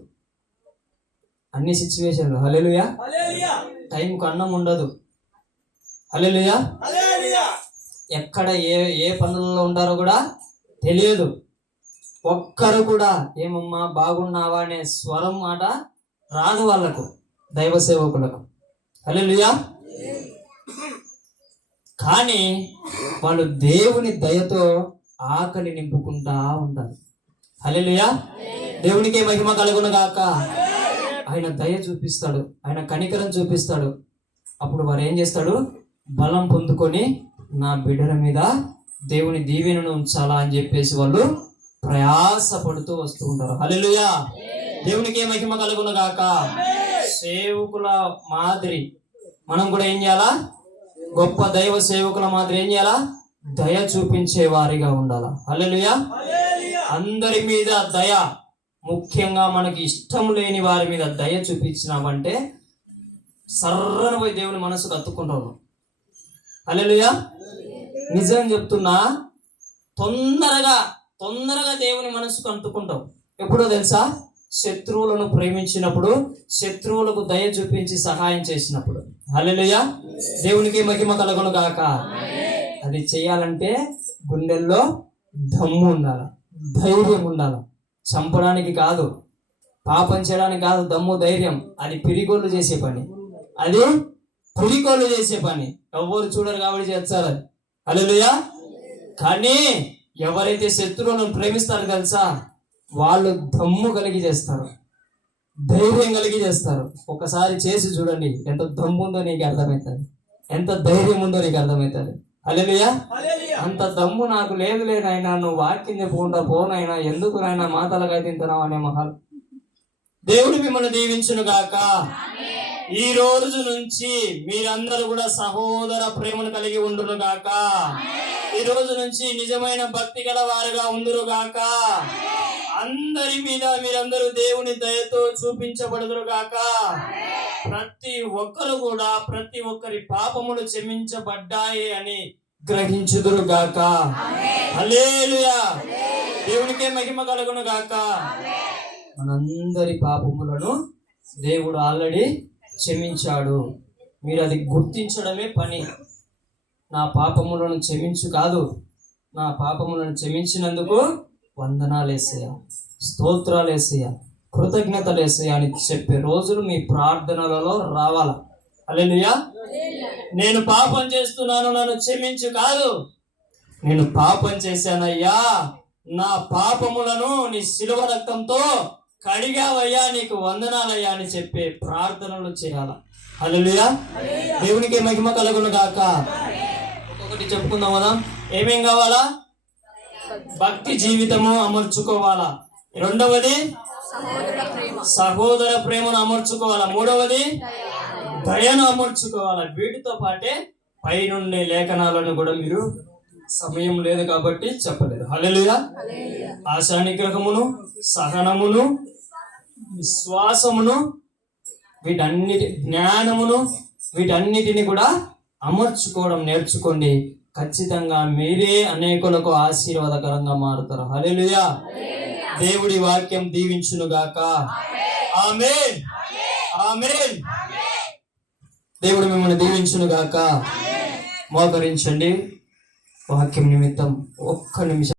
అన్ని సిచ్యువేషన్లు. హల్లెలూయా. టైంకు అన్నం ఉండదు. హల్లెలూయా. ఎక్కడ ఏ పనుల్లో ఉంటారో కూడా తెలియదు. ఒక్కరు కూడా ఏమమ్మా బాగున్నావా అనే స్వరం మాట రాదు వాళ్ళకు, దైవ సేవకులకు. హల్లెలూయా. కానీ వాళ్ళు దేవుని దయతో ఆకలి నింపుకుంటా ఉంటారు. హల్లెలూయా. దేవునికి మహిమ కలుగును గాక. ఆయన దయ చూపిస్తాడు, ఆయన కనికరం చూపిస్తాడు. అప్పుడు వారు ఏం చేస్తాడు? బలం పొందుకొని నా బిడ్డల మీద దేవుని దీవెనను ఉంచాలా అని చెప్పేసి వాళ్ళు ప్రయాసపడుతూ వస్తూ ఉంటారు. హల్లెలూయా. దేవునికి మహిమ కలుగును గాక. సేవకుల మాదిరి మనం కూడా ఏం చేయాలా? గొప్ప దైవ సేవకుల మాదిరి ఏం చేయాలా? దయ చూపించే వారిగా ఉండాలా. హల్లెలూయా. అందరి మీద దయ, ముఖ్యంగా మనకి ఇష్టం లేని వారి మీద దయ చూపించినామంటే సర్రన పోయి దేవుని మనసుకు అత్తుకుంటాము. హల్లెలూయా. నిజం చెప్తున్నా, తొందరగా దేవుని మనసుకు అంటుకుంటాం. ఎప్పుడో తెలుసా? శత్రువులను ప్రేమించినప్పుడు, శత్రువులకు దయ చూపించి సహాయం చేసినప్పుడు. హల్లెలూయా. దేవునికి మహిమ కలుగును గాక. అది చేయాలంటే గుండెల్లో దమ్ము ఉండాలి, ధైర్యం ఉండాలి. చంపడానికి కాదు, పాపం చేయడానికి కాదు దమ్ము ధైర్యం. అది పిరిగోళ్ళు చేసే పని, అది పిరిగోళ్ళు చేసే పని. ఎవరు చూడరు కాబట్టి చేస్తారు. హల్లెలూయా. కానీ ఎవరైతే శత్రువులను ప్రేమిస్తారో తెలుసా, వాళ్ళు దమ్ము కలిగి చేస్తారు, ధైర్యం కలిగి చేస్తారు. ఒకసారి చేసి చూడండి, ఎంత దమ్ము ఉందో నీకు అర్థమవుతుంది, ఎంత ధైర్యం ఉందో నీకు అర్థమవుతుంది. హల్లెలూయా. అంత దమ్ము నాకు లేదు నాయనా, నువ్వు వాక్యం చెప్పుకుంటా పోనైనా, ఎందుకు నాయనా మాటలుగా తింటున్నావు అనే మహాలు. దేవుడు మిమ్మల్ని దీవించును గాక. ఈ రోజు నుంచి మీరందరూ కూడా సహోదర ప్రేమను కలిగి ఉండును గాక. ఈ రోజు నుంచి నిజమైన భక్తి గల వారుగా ఉండురు గాక. అందరి మీద మీరందరూ దేవుని దయతో చూపించబడుదురు గాక. ప్రతి ఒక్కరు కూడా ప్రతి ఒక్కరి పాపములు క్షమించబడ్డాయి అని గ్రహించుదురు గాక. హల్లెలూయా. దేవునికే మహిమ కలుగును గాక. మనందరి పాపములను దేవుడు ఆల్రెడీ క్షమించాడు. మీరు అది గుర్తించడమే పని. నా పాపములను క్షమించు కాదు, నా పాపములను క్షమించినందుకు వందనాలు యేసయ్యా, స్తోత్రాలు యేసయ్యా, కృతజ్ఞతలు యేసయ్యా అని చెప్పే రోజులు మీ ప్రార్థనలలో రావాల. హల్లెలూయా. నేను పాపం చేస్తున్నాను, నన్ను క్షమించు కాదు, నేను పాపం చేశానయ్యా, నా పాపములను నీ శిలువ రక్తంతో కడిగావయ్యా, నీకు వందనాలయ్యా అని చెప్పే ప్రార్థనలు చేయాల. హల్లెలూయా. దేవునికి మహిమ కలుగును గాక. ఒక్కొక్కటి చెప్పుకుందాం కదా. ఏమేం కావాలా? భక్తి జీవితము అమర్చుకోవాలా. రెండవది సహోదర ప్రేమను అమర్చుకోవాలా. మూడవది దయను అమర్చుకోవాలా. వీటితో పాటే పైనుండే లేఖనాలను కూడా మీరు, సమయం లేదు కాబట్టి చెప్పలేదు. హల్లెలూయా. ఆశా నిగ్రహమును, సహనమును, విశ్వాసమును, వీటన్నిటి జ్ఞానమును, వీటన్నిటిని కూడా అమర్చుకోవడం నేర్చుకోండి. ఖచ్చితంగా మీరే అనేకులకు ఆశీర్వాదకరంగా మారుతారు. హల్లెలూయా. దేవుడి వాక్యం దీవించును గాక. ఆమేన్. ఆమేన్. దేవుడు మిమ్మల్ని దీవించును గాక. మోకరించండి. వాక్యం నిమిత్తం ఒక్క నిమిషం.